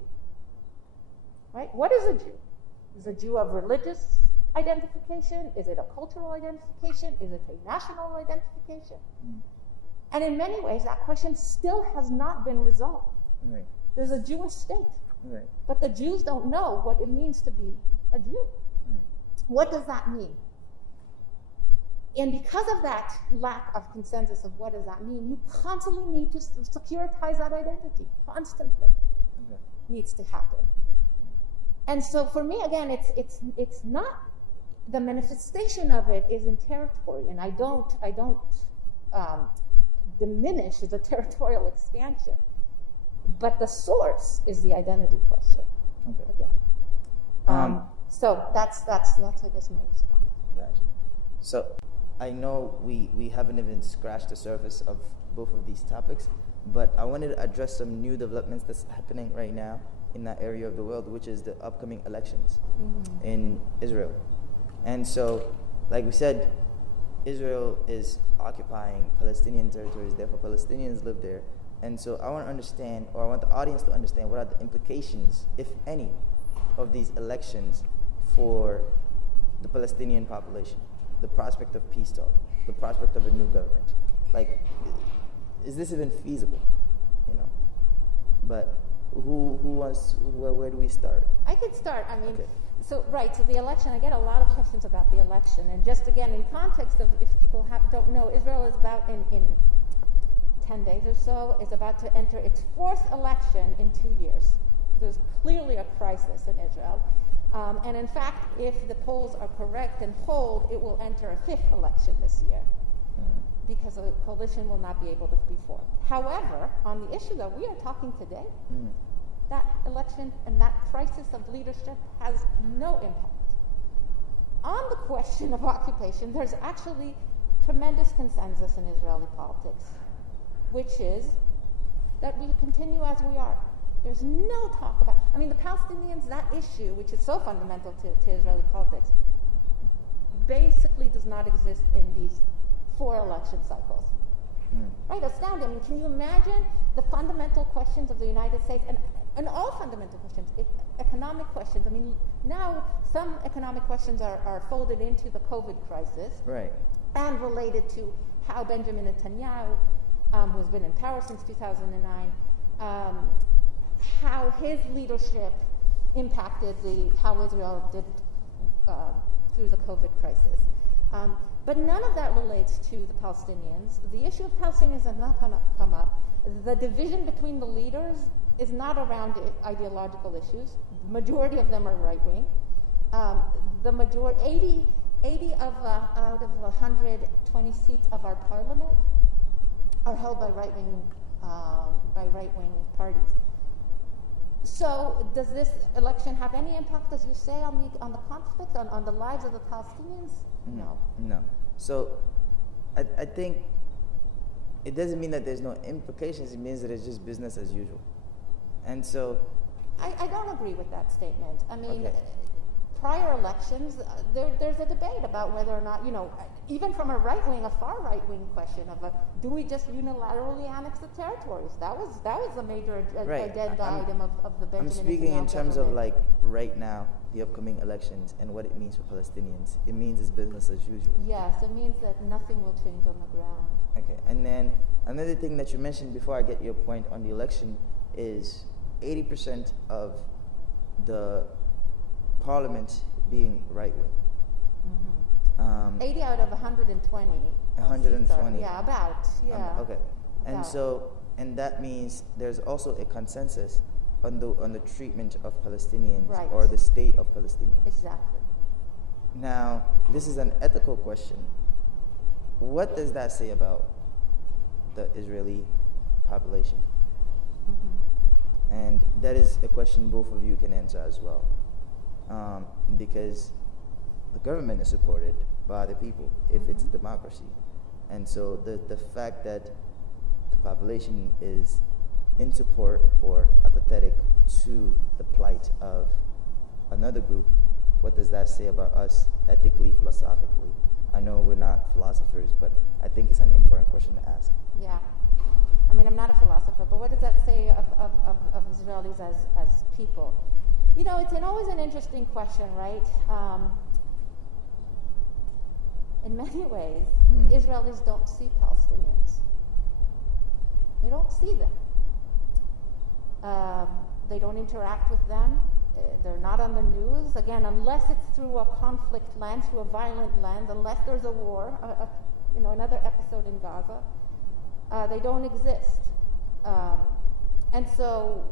Right? What is a Jew? Is a Jew of religious identification? Is it a cultural identification? Is it a national identification? And in many ways, that question still has not been resolved. Right. There's a Jewish state. Right. But the Jews don't know what it means to be a Jew. Right. What does that mean? And because of that lack of consensus of what does that mean, you constantly need to securitize that identity. Constantly. Needs to happen. And so for me, again, it's not the manifestation of it is in territory, and I don't diminish the territorial expansion, but the source is the identity question. Okay. Again, so that's I guess my response. Gotcha. So I know we haven't even scratched the surface of both of these topics, but I wanted to address some new developments that's happening right now in that area of the world, which is the upcoming elections in Israel. And so, like we said, Israel is occupying Palestinian territories, therefore Palestinians live there. And so I want to understand, or I want the audience to understand, what are the implications, if any, of these elections for the Palestinian population, the prospect of peace talk, the prospect of a new government. Like, is this even feasible? You know, but who wants? Where do we start? I could start. I mean, Okay. so the election. I get a lot of questions about the election, and just again in context of if people don't know, Israel is about in 10 days or so is about to enter its 4th election in 2 years. There's clearly a crisis in Israel. And in fact, if the polls are correct and hold, it will enter a 5th election this year because a coalition will not be able to be formed. However, on the issue that we are talking today, that election and that crisis of leadership has no impact. On the question of occupation, there's actually tremendous consensus in Israeli politics, which is that we continue as we are. There's no talk about, I mean, the Palestinians, that issue, which is so fundamental to Israeli politics, basically does not exist in these 4 election cycles. Right? Astounding. I mean, can you imagine the fundamental questions of the United States and all fundamental questions, economic questions? I mean, now some economic questions are folded into the COVID crisis, Right. and related to how Benjamin Netanyahu, who has been in power since 2009, how his leadership impacted how Israel did through the COVID crisis. But none of that relates to the Palestinians. The issue of Palestinians is not going to come up. The division between the leaders is not around ideological issues. The majority of them are right-wing. The majority, 80 out of 120 seats of our parliament are held by right-wing parties. So does this election have any impact, as you say, on the conflict, on the lives of the Palestinians? No. No. So I think it doesn't mean that there's no implications. It means that it's just business as usual. And so I don't agree with that statement. I mean, Okay. prior elections, there's a debate about whether or not, even from a far right-wing question of do we just unilaterally annex the territories? That was a major Right. agenda item of the Benjamin I'm speaking in Netanyahu terms of government. like right now, the upcoming elections and what it means for Palestinians. It means it's business as usual. Yes, it means that nothing will change on the ground. Okay, and then another thing that you mentioned before I get your point on the election is 80% of the parliament being right-wing. 80 out of 120. 120. Yeah, about. Yeah. Okay, and About. so that means there's also a consensus on the treatment of Palestinians Right. or the state of Palestinians. Exactly. Now, this is an ethical question. What does that say about the Israeli population? And that is a question both of you can answer as well. Because the government is supported by the people if it's a democracy. And so the fact that the population is in support or apathetic to the plight of another group, what does that say about us ethically, philosophically? I know we're not philosophers, but I think it's an important question to ask. Yeah. I mean, I'm not a philosopher, but what does that say of Israelis as people? It's always an interesting question, right? In many ways, Israelis don't see Palestinians. They don't see them. They don't interact with them. They're not on the news. Again, unless it's through a conflict lens, through a violent lens, unless there's a war, another episode in Gaza, they don't exist. And so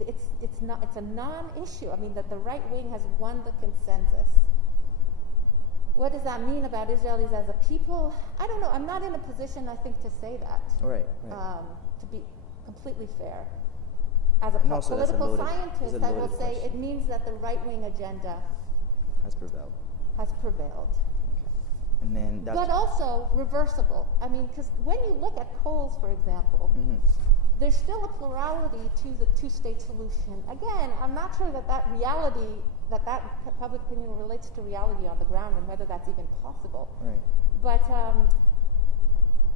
it's a non-issue. I mean, that the right wing has won the consensus what does that mean about Israelis as a people? I don't know. I'm not in a position, I think, to say that. Right. To be completely fair. As a political scientist, I will say it means that the right-wing agenda has prevailed. Okay. And then but also reversible. I mean, because when you look at polls, for example, there's still a plurality to the two-state solution. Again, I'm not sure that reality, that public opinion relates to reality on the ground and whether that's even possible. Right. But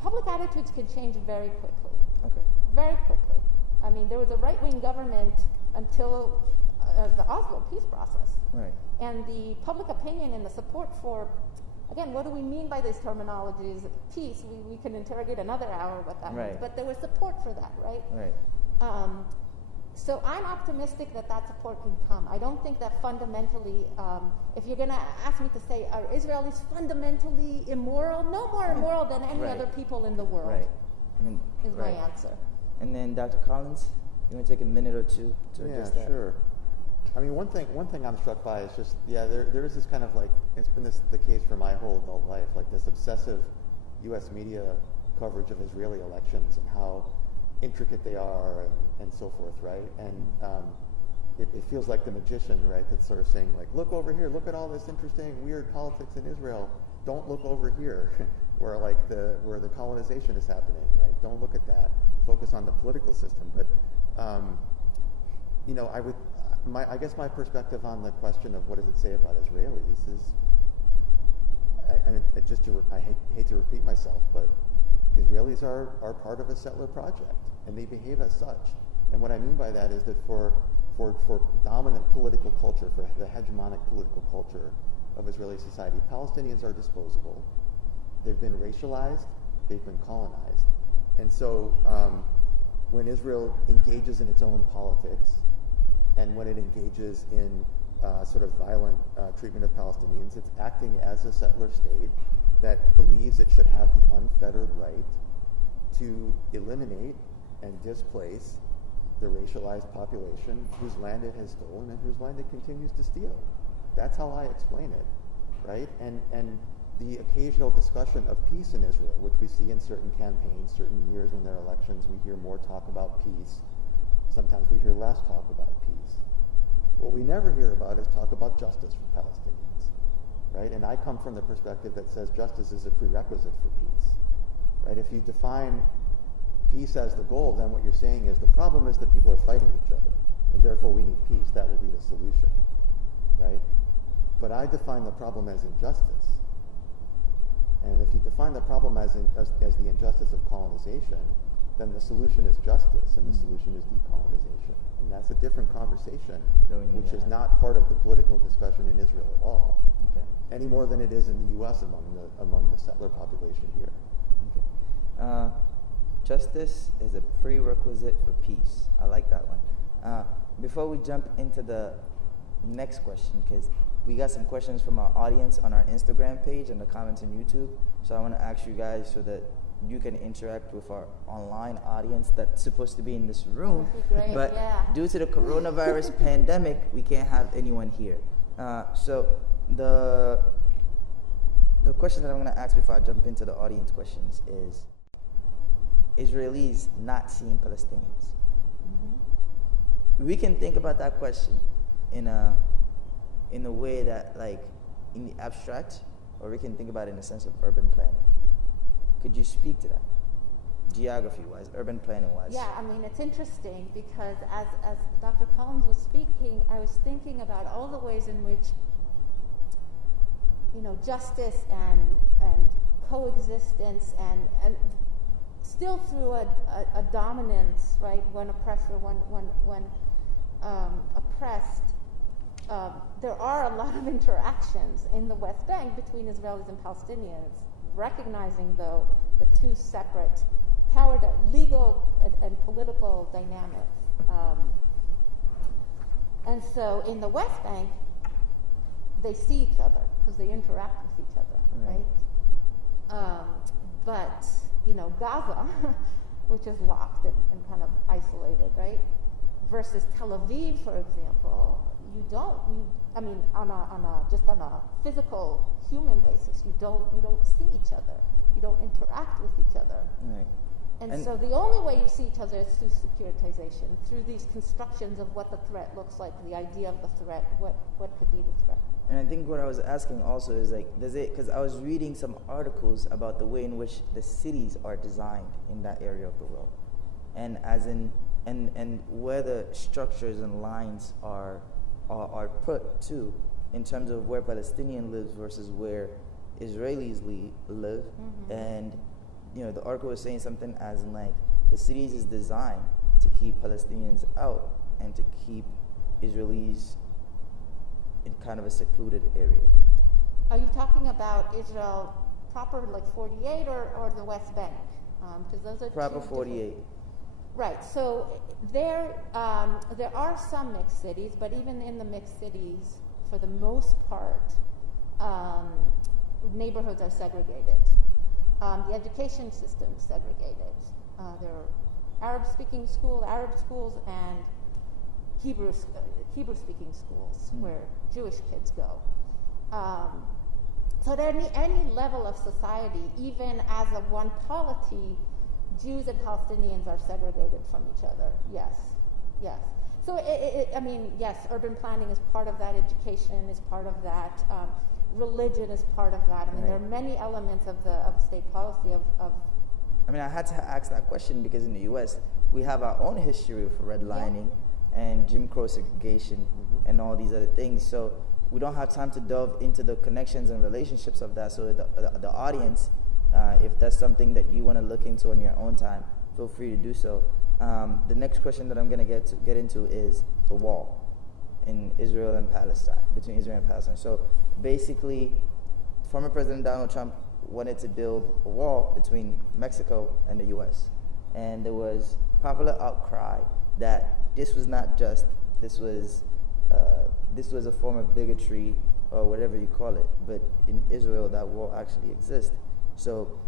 public attitudes can change very quickly. Okay. Very quickly. I mean, there was a right-wing government until the Oslo peace process. Right. And the public opinion and the support for, again, what do we mean by these terminologies? Peace, we can interrogate another hour what that means. But there was support for that, right? Right. So I'm optimistic that support can come. I don't think that fundamentally, if you're going to ask me to say, are Israelis fundamentally immoral? No more immoral than any other people in the world. Right. Is my answer. And then Dr. Collins, you want to take a minute or two to address that? Yeah, sure. I mean, one thing I'm struck by is just, there is this kind of like, it's been the case for my whole adult life, like this obsessive U.S. media coverage of Israeli elections and how intricate they are and so forth, right? And it feels like the magician, right, that's sort of saying like, look over here, look at all this interesting, weird politics in Israel. Don't look over here, where the colonization is happening, right? Don't look at that. Focus on the political system. But I guess my perspective on the question of what does it say about Israelis is, I hate to repeat myself, but Israelis are part of a settler project, and they behave as such. And what I mean by that is that for dominant political culture, for the hegemonic political culture of Israeli society, Palestinians are disposable. They've been racialized. They've been colonized. And so when Israel engages in its own politics, and when it engages in sort of violent treatment of Palestinians, it's acting as a settler state that believes it should have the unfettered right to eliminate and displace the racialized population whose land it has stolen and whose land it continues to steal. That's how I explain it, right? And the occasional discussion of peace in Israel, which we see in certain campaigns, certain years when there are elections, we hear more talk about peace. Sometimes we hear less talk about peace. What we never hear about is talk about justice for Palestinians, right? And I come from the perspective that says justice is a prerequisite for peace, right? If you define peace as the goal, then what you're saying is the problem is that people are fighting each other, and therefore we need peace. That will be the solution, right? But I define the problem as injustice. And if you define the problem as the injustice of colonization, then the solution is justice, and the solution is decolonization. And that's a different conversation, which is not part of the political discussion in Israel at all, any more than it is in the U.S. among the settler population here. Okay. Justice is a prerequisite for peace. I like that one. Before we jump into the next question, because we got some questions from our audience on our Instagram page and the comments on YouTube. So I want to ask you guys so that you can interact with our online audience that's supposed to be in this room. Great, but due to the coronavirus pandemic, we can't have anyone here. So the question that I'm going to ask before I jump into the audience questions is, Israelis not seeing Palestinians? We can think about that question in a way that, like, in the abstract, or we can think about it in the sense of urban planning. Could you speak to that, geography-wise, urban planning-wise? Yeah, I mean, it's interesting because as Dr. Collins was speaking, I was thinking about all the ways in which, justice and coexistence and still through a dominance, right? When oppressor, when oppressed, there are a lot of interactions in the West Bank between Israelis and Palestinians, recognizing, though, the two separate legal and political dynamics. And so in the West Bank, they see each other because they interact with each other, right? But, Gaza, which is locked and kind of isolated, right? Versus Tel Aviv, for example, on a physical human basis, you don't see each other, you don't interact with each other. Right. And so the only way you see each other is through securitization, through these constructions of what the threat looks like, the idea of the threat, what could be the threat. And I think what I was asking also is because I was reading some articles about the way in which the cities are designed in that area of the world, and where the structures and lines are put to, in terms of where Palestinian lives versus where Israelis live, and the article was saying something as in the cities is designed to keep Palestinians out and to keep Israelis in kind of a secluded area. Are you talking about Israel proper, like 48, or the West Bank? Because those are proper 48. Right. So there are some mixed cities, but even in the mixed cities, for the most part, neighborhoods are segregated. The education system is segregated. There are Arab-speaking schools, and Hebrew-speaking schools where Jewish kids go. So at any level of society, even as a one polity, Jews and Palestinians are segregated from each other. Yes. So yes, urban planning is part of that. Education is part of that. Religion is part of that. There are many elements of state policy of. I had to ask that question because in the U.S. we have our own history of redlining and Jim Crow segregation and all these other things. So we don't have time to delve into the connections and relationships of that. So the audience, if that's something that you want to look into on your own time, feel free to do so. The next question that I'm going to get into is the wall in Israel and Palestine, between Israel and Palestine. So basically, former President Donald Trump wanted to build a wall between Mexico and the U.S. And there was popular outcry that this was not just, this was a form of bigotry or whatever you call it. But in Israel, that wall actually exists. So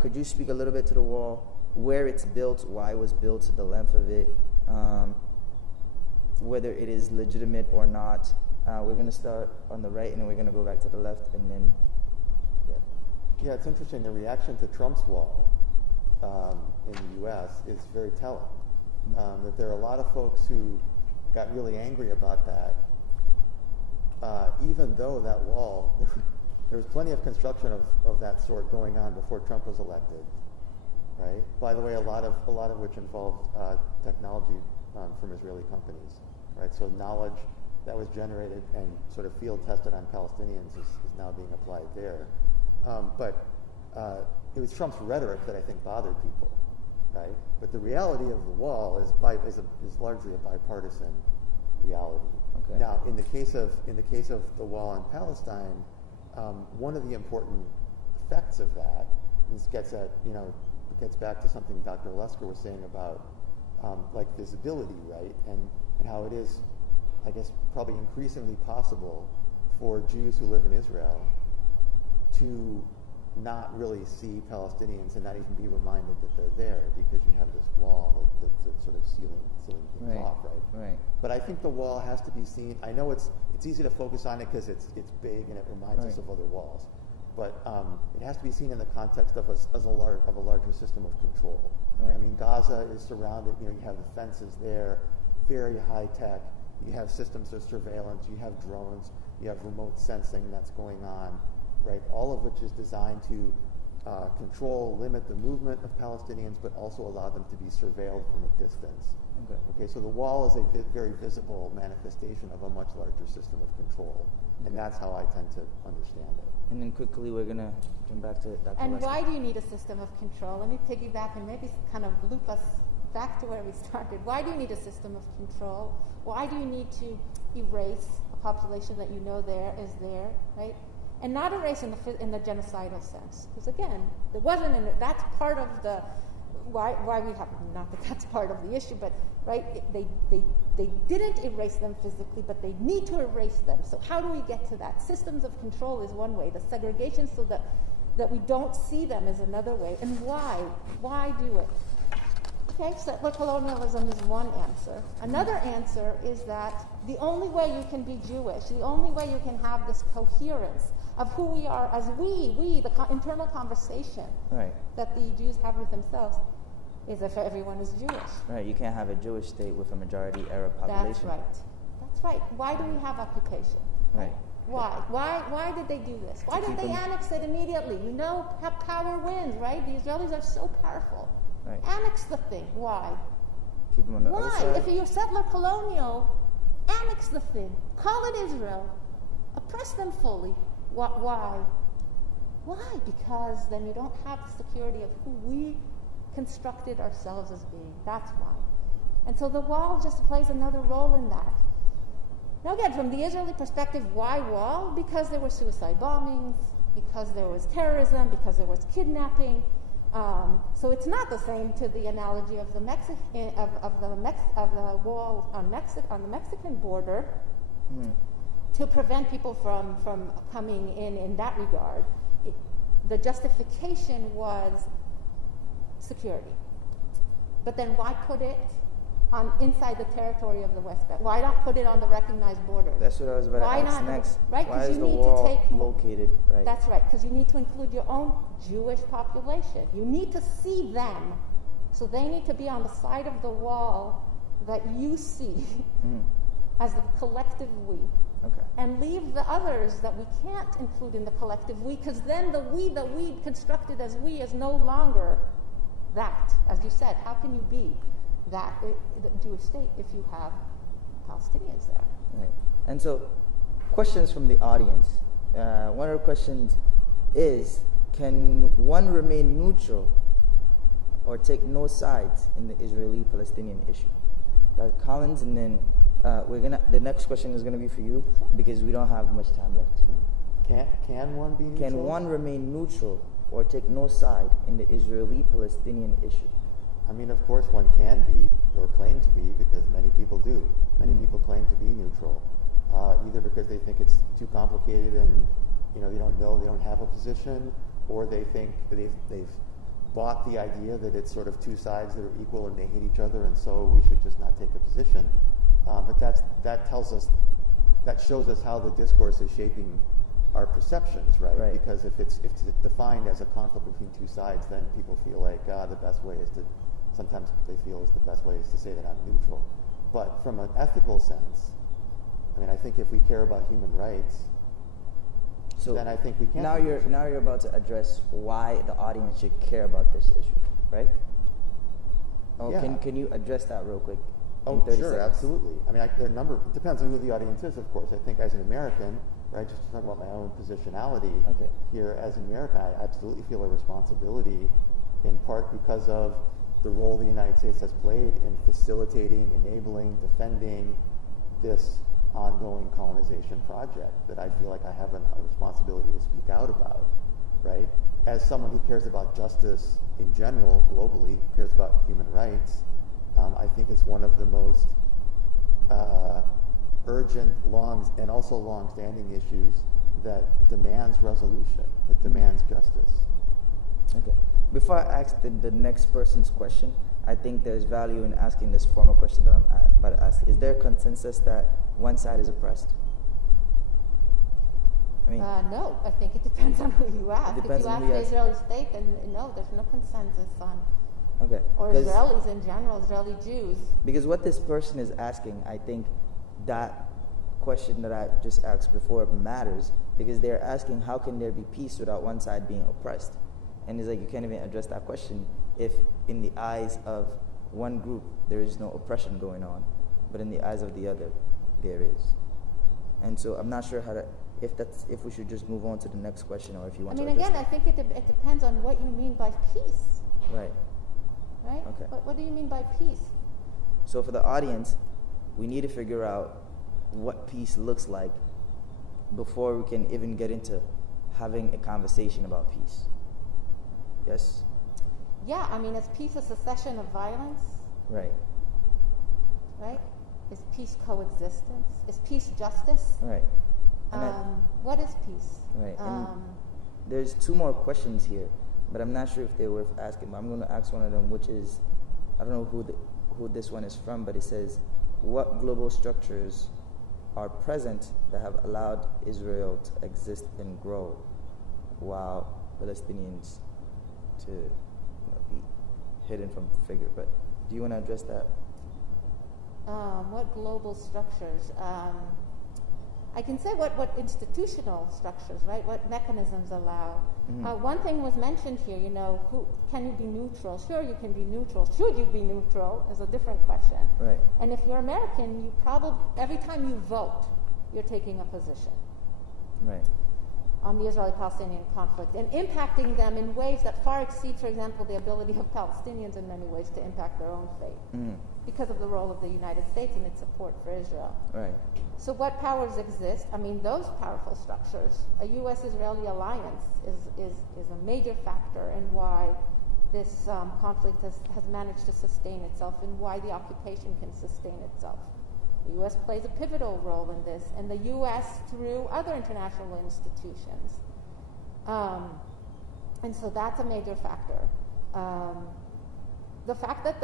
could you speak a little bit to the wall, where it's built, why it was built, the length of it, whether it is legitimate or not? We're going to start on the right, and then we're going to go back to the left, and then, Yeah, it's interesting. The reaction to Trump's wall in the U.S. is very telling. That there are a lot of folks who got really angry about that, even though that wall, there was plenty of construction of that sort going on before Trump was elected, right? By the way, a lot of which involved technology from Israeli companies, right? So knowledge that was generated and sort of field tested on Palestinians is now being applied there. But it was Trump's rhetoric that I think bothered people, right? But the reality of the wall is largely a bipartisan reality. Okay. Now, in the case of the wall in Palestine, one of the important effects of that, and this gets back to something Dr. Olesker was saying about visibility, right? And how it is, I guess, probably increasingly possible for Jews who live in Israel to not really see Palestinians and not even be reminded that they're there because you have this wall that's sort of sealing things off, right? But I think the wall has to be seen. I know it's easy to focus on it because it's big and it reminds us of other walls, but it has to be seen in the context of a larger system of control. Right. I mean, Gaza is surrounded. You have the fences there, very high tech. You have systems of surveillance. You have drones. You have remote sensing that's going on. Right, all of which is designed to control, limit the movement of Palestinians, but also allow them to be surveilled from a distance. Okay, so the wall is a very visible manifestation of a much larger system of control, and that's how I tend to understand it. And then quickly, we're going to come back to Dr. And Wesley. why do you need a system of control? Let me piggyback and maybe kind of loop us back to where we started. Why do you need a system of control? Why do you need to erase a population that you know is there, right? And not erase in the genocidal sense, because again, there wasn't. That's part of the why we have. Not that that's part of the issue, but right, they didn't erase them physically, but they need to erase them. So how do we get to that? Systems of control is one way. The segregation, so that we don't see them, is another way. And why? Why do it? Okay, settler colonialism is one answer. Another answer is that the only way you can be Jewish, the only way you can have this coherence of who we are as the internal conversation Right. that the Jews have with themselves, is if everyone is Jewish. Right. You can't have a Jewish state with a majority Arab population. That's right. That's right. Why do we have occupation? Right. Why? Why did they do this? Why didn't they annex it immediately? You know how power wins, right? The Israelis are so powerful. Right. Annex the thing. Why? Keep them on the other Why? side. If you're settler colonial, annex the thing. Call it Israel. Oppress them fully. Why? Why? Because then you don't have the security of who we constructed ourselves as being. That's why. And so the wall just plays another role in that. Now again, from the Israeli perspective, why wall? Because there were suicide bombings, because there was terrorism, because there was kidnapping. So it's not the same to the analogy of the wall on the Mexican border to prevent people from coming in that regard. The justification was security. But then why put it inside the territory of the West Bank? Why not put it on the recognized border? That's what I was about to ask next. Right? Why is you the need wall to take located? Right. That's right, because you need to include your own Jewish population. You need to see them, so they need to be on the side of the wall that you see as the collective we. Okay. And leave the others that we can't include in the collective we, because then the we constructed as we is no longer that. As you said, how can you be that the Jewish state if you have Palestinians there? Right. And so, questions from the audience. One of the questions is, can one remain neutral or take no sides in the Israeli-Palestinian issue? Dr. Collins, and then the next question is gonna be for you because we don't have much time left. Can one be neutral? Can one remain neutral or take no side in the Israeli-Palestinian issue? I mean, of course one can be, or claim to be, because many people do. Many people claim to be neutral, either because they think it's too complicated and they don't have a position, or they think they've bought the idea that it's sort of two sides that are equal and they hate each other, and so we should just not take a position. But that shows us how the discourse is shaping our perceptions, right? Because if it's defined as a conflict between two sides, then people feel like sometimes they feel the best way is to say that I'm neutral. But from an ethical sense, I mean, I think if we care about human rights, then I think we can. Now you're about to address why the audience should care about this issue, right? Oh, yeah. Can you address that real quick? Oh, sure, seconds? Absolutely. I mean, it depends on who the audience is, of course. I think as an American, right, just to talk about my own positionality here, as an American, I absolutely feel a responsibility, in part because of the role the United States has played in facilitating, enabling, defending this ongoing colonization project that I feel like I have a responsibility to speak out about, right? As someone who cares about justice in general, globally, cares about human rights, I think it's one of the most urgent, and also long-standing issues that demands resolution, that demands justice. Okay. Before I ask the next person's question, I think there's value in asking this formal question that I'm about to ask. Is there a consensus that one side is oppressed? I mean, no, I think it depends on who you ask. If you ask the Israeli state, then no, there's no consensus on. Okay. Or Israelis in general, Israeli Jews. Because what this person is asking, I think that question that I just asked before matters, because they're asking how can there be peace without one side being oppressed? And it's like you can't even address that question if in the eyes of one group there is no oppression going on, but in the eyes of the other there is. And so I'm not sure if we should just move on to the next question, or if you want to address I think it depends on what you mean by peace. Right. Right? Okay. What do you mean by peace? So for the audience, we need to figure out what peace looks like before we can even get into having a conversation about peace. Yes? Yeah, I mean, is peace a cessation of violence? Right. Right? Is peace coexistence? Is peace justice? Right. What is peace? Right. And there's two more questions here, but I'm not sure if they're worth asking. But I'm going to ask one of them, which is, I don't know who this one is from, but it says, what global structures are present that have allowed Israel to exist and grow while Palestinians to be hidden from the figure? But do you want to address that? What global structures? I can say what institutional structures, right? What mechanisms allow. One thing was mentioned here, who can you be neutral? Sure, you can be neutral. Should you be neutral is a different question. Right. And if you're American, you probably, every time you vote, you're taking a position. Right. On the Israeli-Palestinian conflict and impacting them in ways that far exceed, for example, the ability of Palestinians in many ways to impact their own fate because of the role of the United States and its support for Israel. Right. So what powers exist? I mean, those powerful structures, a U.S.-Israeli alliance is a major factor in why this conflict has managed to sustain itself and why the occupation can sustain itself. The U.S. plays a pivotal role in this, and the U.S. through other international institutions. And so that's a major factor. The fact that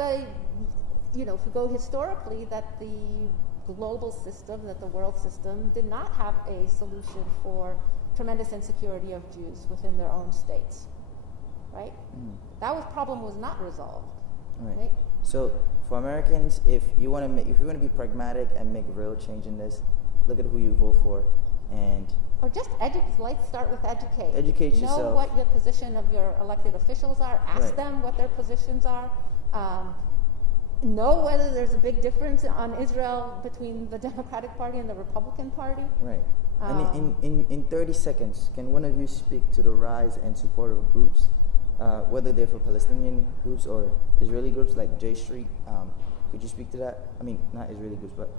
if you go historically, that the global system, that the world system did not have a solution for tremendous insecurity of Jews within their own states, right? That problem was not resolved, right? So for Americans, if you want to be pragmatic and make real change in this, look at who you vote for, or just educate. Let's start with educate. Educate yourself. Know what your position of your elected officials are. Ask them what their positions are. Know whether there's a big difference on Israel between the Democratic Party and the Republican Party. Right. And in 30 seconds, can one of you speak to the rise and support of groups, whether they're for Palestinian groups or Israeli groups like J Street? Could you speak to that? I mean, not Israeli groups, but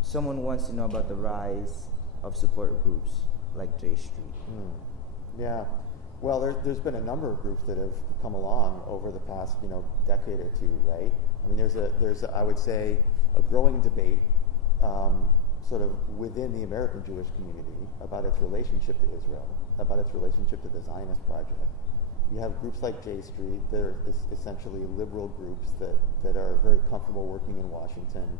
someone wants to know about the rise of support groups like J Street. Yeah. Well, there's been a number of groups that have come along over the past, decade or two, right? I mean, there's I would say, a growing debate, sort of within the American Jewish community about its relationship to Israel, about its relationship to the Zionist project. You have groups like J Street. They're essentially liberal groups that are very comfortable working in Washington,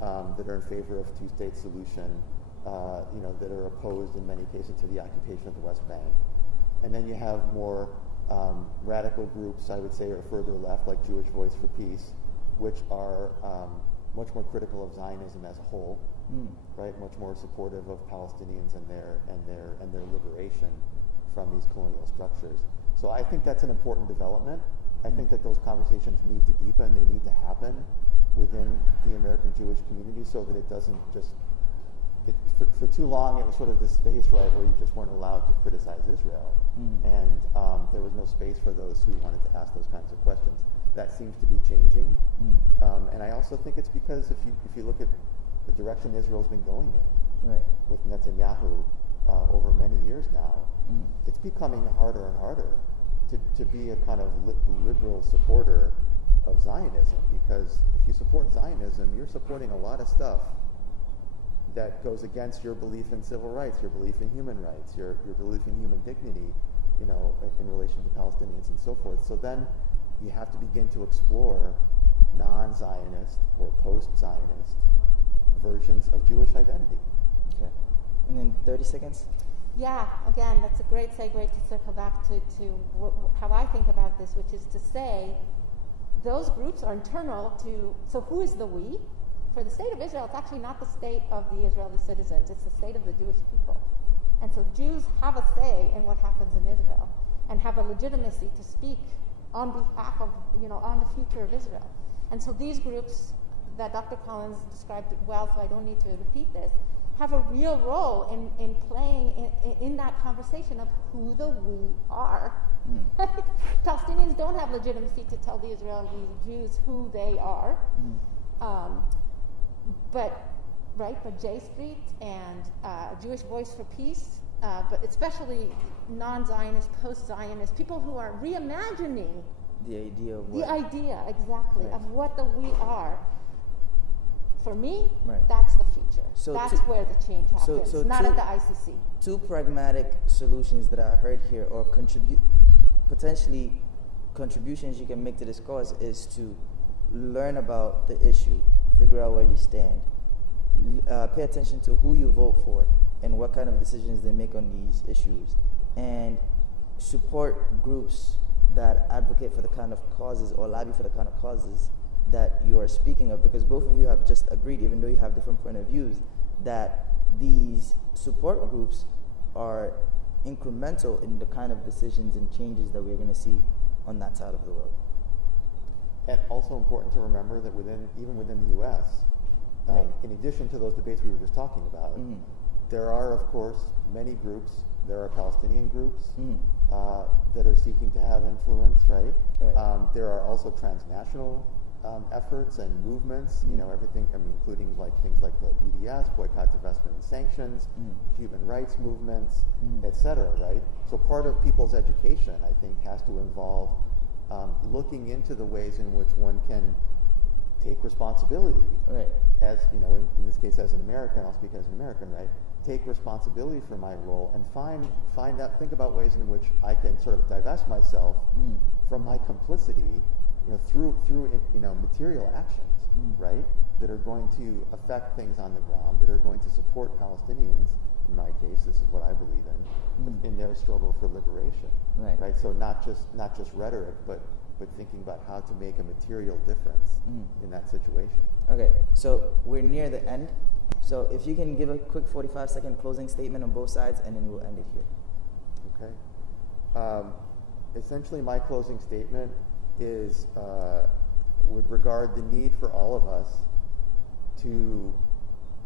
that are in favor of two-state solution, that are opposed in many cases to the occupation of the West Bank. And then you have more radical groups, I would say, or further left, like Jewish Voice for Peace, which are much more critical of Zionism as a whole, right? Much more supportive of Palestinians and their liberation from these colonial structures. So I think that's an important development. I think that those conversations need to deepen. They need to happen within the American Jewish community so that it doesn't just. For too long, it was sort of this space, right, where you just weren't allowed to criticize Israel, and there was no space for those who wanted to ask those kinds of questions. That seems to be changing, and I also think it's because if you look at the direction Israel's been going in, right, with Netanyahu over many years now, it's becoming harder and harder to be a kind of liberal supporter of Zionism, because if you support Zionism, you're supporting a lot of stuff that goes against your belief in civil rights, your belief in human rights, your belief in human dignity, in relation to Palestinians and so forth. So then you have to begin to explore non-Zionist or post-Zionist versions of Jewish identity. Okay. And then 30 seconds? Yeah, again, that's a great segue to circle back to how I think about this, which is to say those groups are internal to, so who is the we? For the state of Israel, it's actually not the state of the Israeli citizens, it's the state of the Jewish people. And so Jews have a say in what happens in Israel and have a legitimacy to speak on behalf of, on the future of Israel. And so these groups that Dr. Collins described well, so I don't need to repeat this, have a real role in playing in that conversation of who the we are. Palestinians don't have legitimacy to tell the Israeli Jews who they are. But J Street and Jewish Voice for Peace, but especially non-Zionist, post-Zionist, people who are reimagining the idea of what the we are. For me, right, that's the future. So that's where the change happens, not at the ICC. Two pragmatic solutions that I heard here, or potentially contributions you can make to this cause, is to learn about the issue, figure out where you stand, pay attention to who you vote for and what kind of decisions they make on these issues, and support groups that advocate for the kind of causes or lobby for the kind of causes that you are speaking of, because both of you have just agreed, even though you have different point of views, that these support groups are incremental in the kind of decisions and changes that we're going to see on that side of the world. And also important to remember that even within the U.S., right. In addition to those debates we were just talking about, there are, of course, many groups. There are Palestinian groups that are seeking to have influence, right? There are also transnational efforts and movements, everything, including things like the BDS, Boycott, Divestment, and Sanctions, human rights movements, etc., right? So part of people's education, I think, has to involve looking into the ways in which one can take responsibility. Right. As, in this case, as an American, I'll speak as an American, right? Take responsibility for my role and think about ways in which I can sort of divest myself from my complicity, through material actions, right, that are going to affect things on the ground, that are going to support Palestinians. In my case, this is what I believe in their struggle for liberation, right? So not just rhetoric, but thinking about how to make a material difference in that situation. Okay, so we're near the end. So if you can give a quick 45-second closing statement on both sides, and then we'll end it here. Okay. Essentially, my closing statement is would regard the need for all of us to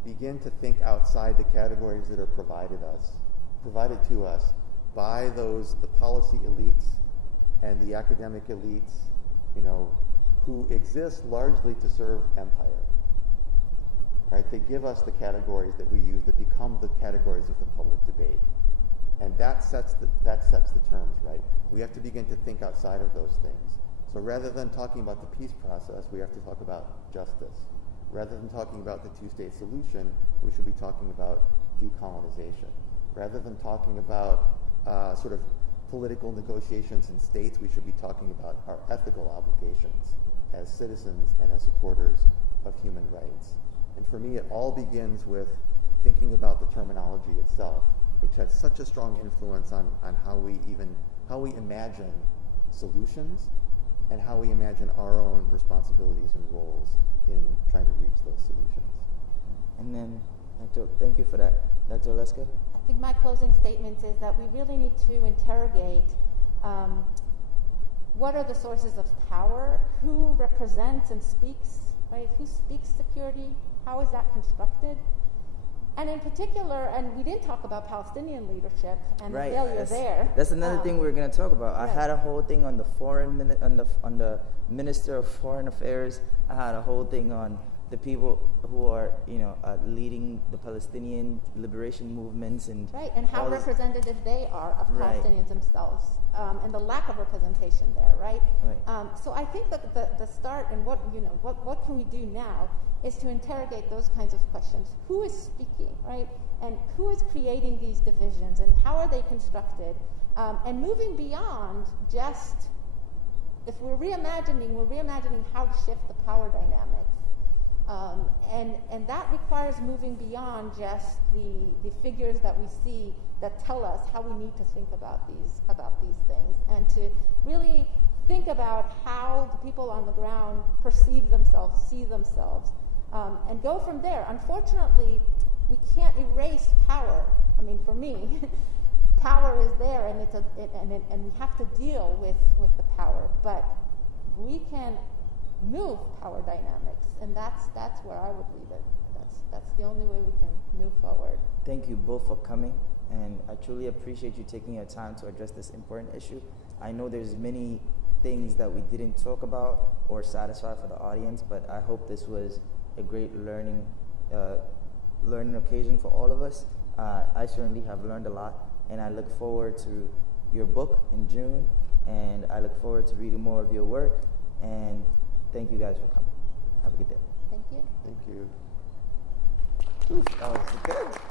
begin to think outside the categories that are provided to us by the policy elites and the academic elites, who exist largely to serve empire. Right? They give us the categories that we use that become the categories of the public debate. And that sets the terms, right? We have to begin to think outside of those things. So rather than talking about the peace process, we have to talk about justice. Rather than talking about the two-state solution, we should be talking about decolonization. Rather than talking about sort of political negotiations in states, we should be talking about our ethical obligations as citizens and as supporters of human rights. And for me, it all begins with thinking about the terminology itself, which has such a strong influence on how we imagine solutions and how we imagine our own responsibilities and roles in trying to reach those solutions. And then, thank you for that. Dr. Olesker? I think my closing statement is that we really need to interrogate what are the sources of power, who represents and speaks, right? Who speaks security? How is that constructed? And in particular, and we didn't talk about Palestinian leadership and the failure there. That's another thing we're going to talk about. I had a whole thing on the Minister of Foreign Affairs. I had a whole thing on the people who are, leading the Palestinian liberation movements and and how representative they are of Palestinians themselves, and the lack of representation there, right? So I think that the start and what can we do now is to interrogate those kinds of questions. Who is speaking, right? And who is creating these divisions, and how are they constructed? And moving beyond just, if we're reimagining how to shift the power dynamics. And that requires moving beyond just the figures that we see that tell us how we need to think about these things, and to really think about how the people on the ground perceive themselves, see themselves, and go from there. Unfortunately, we can't erase power. I mean, for me, power is there, and we have to deal with the power. But we can move power dynamics, and that's where I would leave it. That's the only way we can move forward. Thank you both for coming, and I truly appreciate you taking your time to address this important issue. I know there's many things that we didn't talk about or satisfy for the audience, but I hope this was a great learning occasion for all of us. I certainly have learned a lot, and I look forward to your book in June, and I look forward to reading more of your work, and thank you guys for coming. Have a good day. Thank you. Thank you. Ooh, that was good.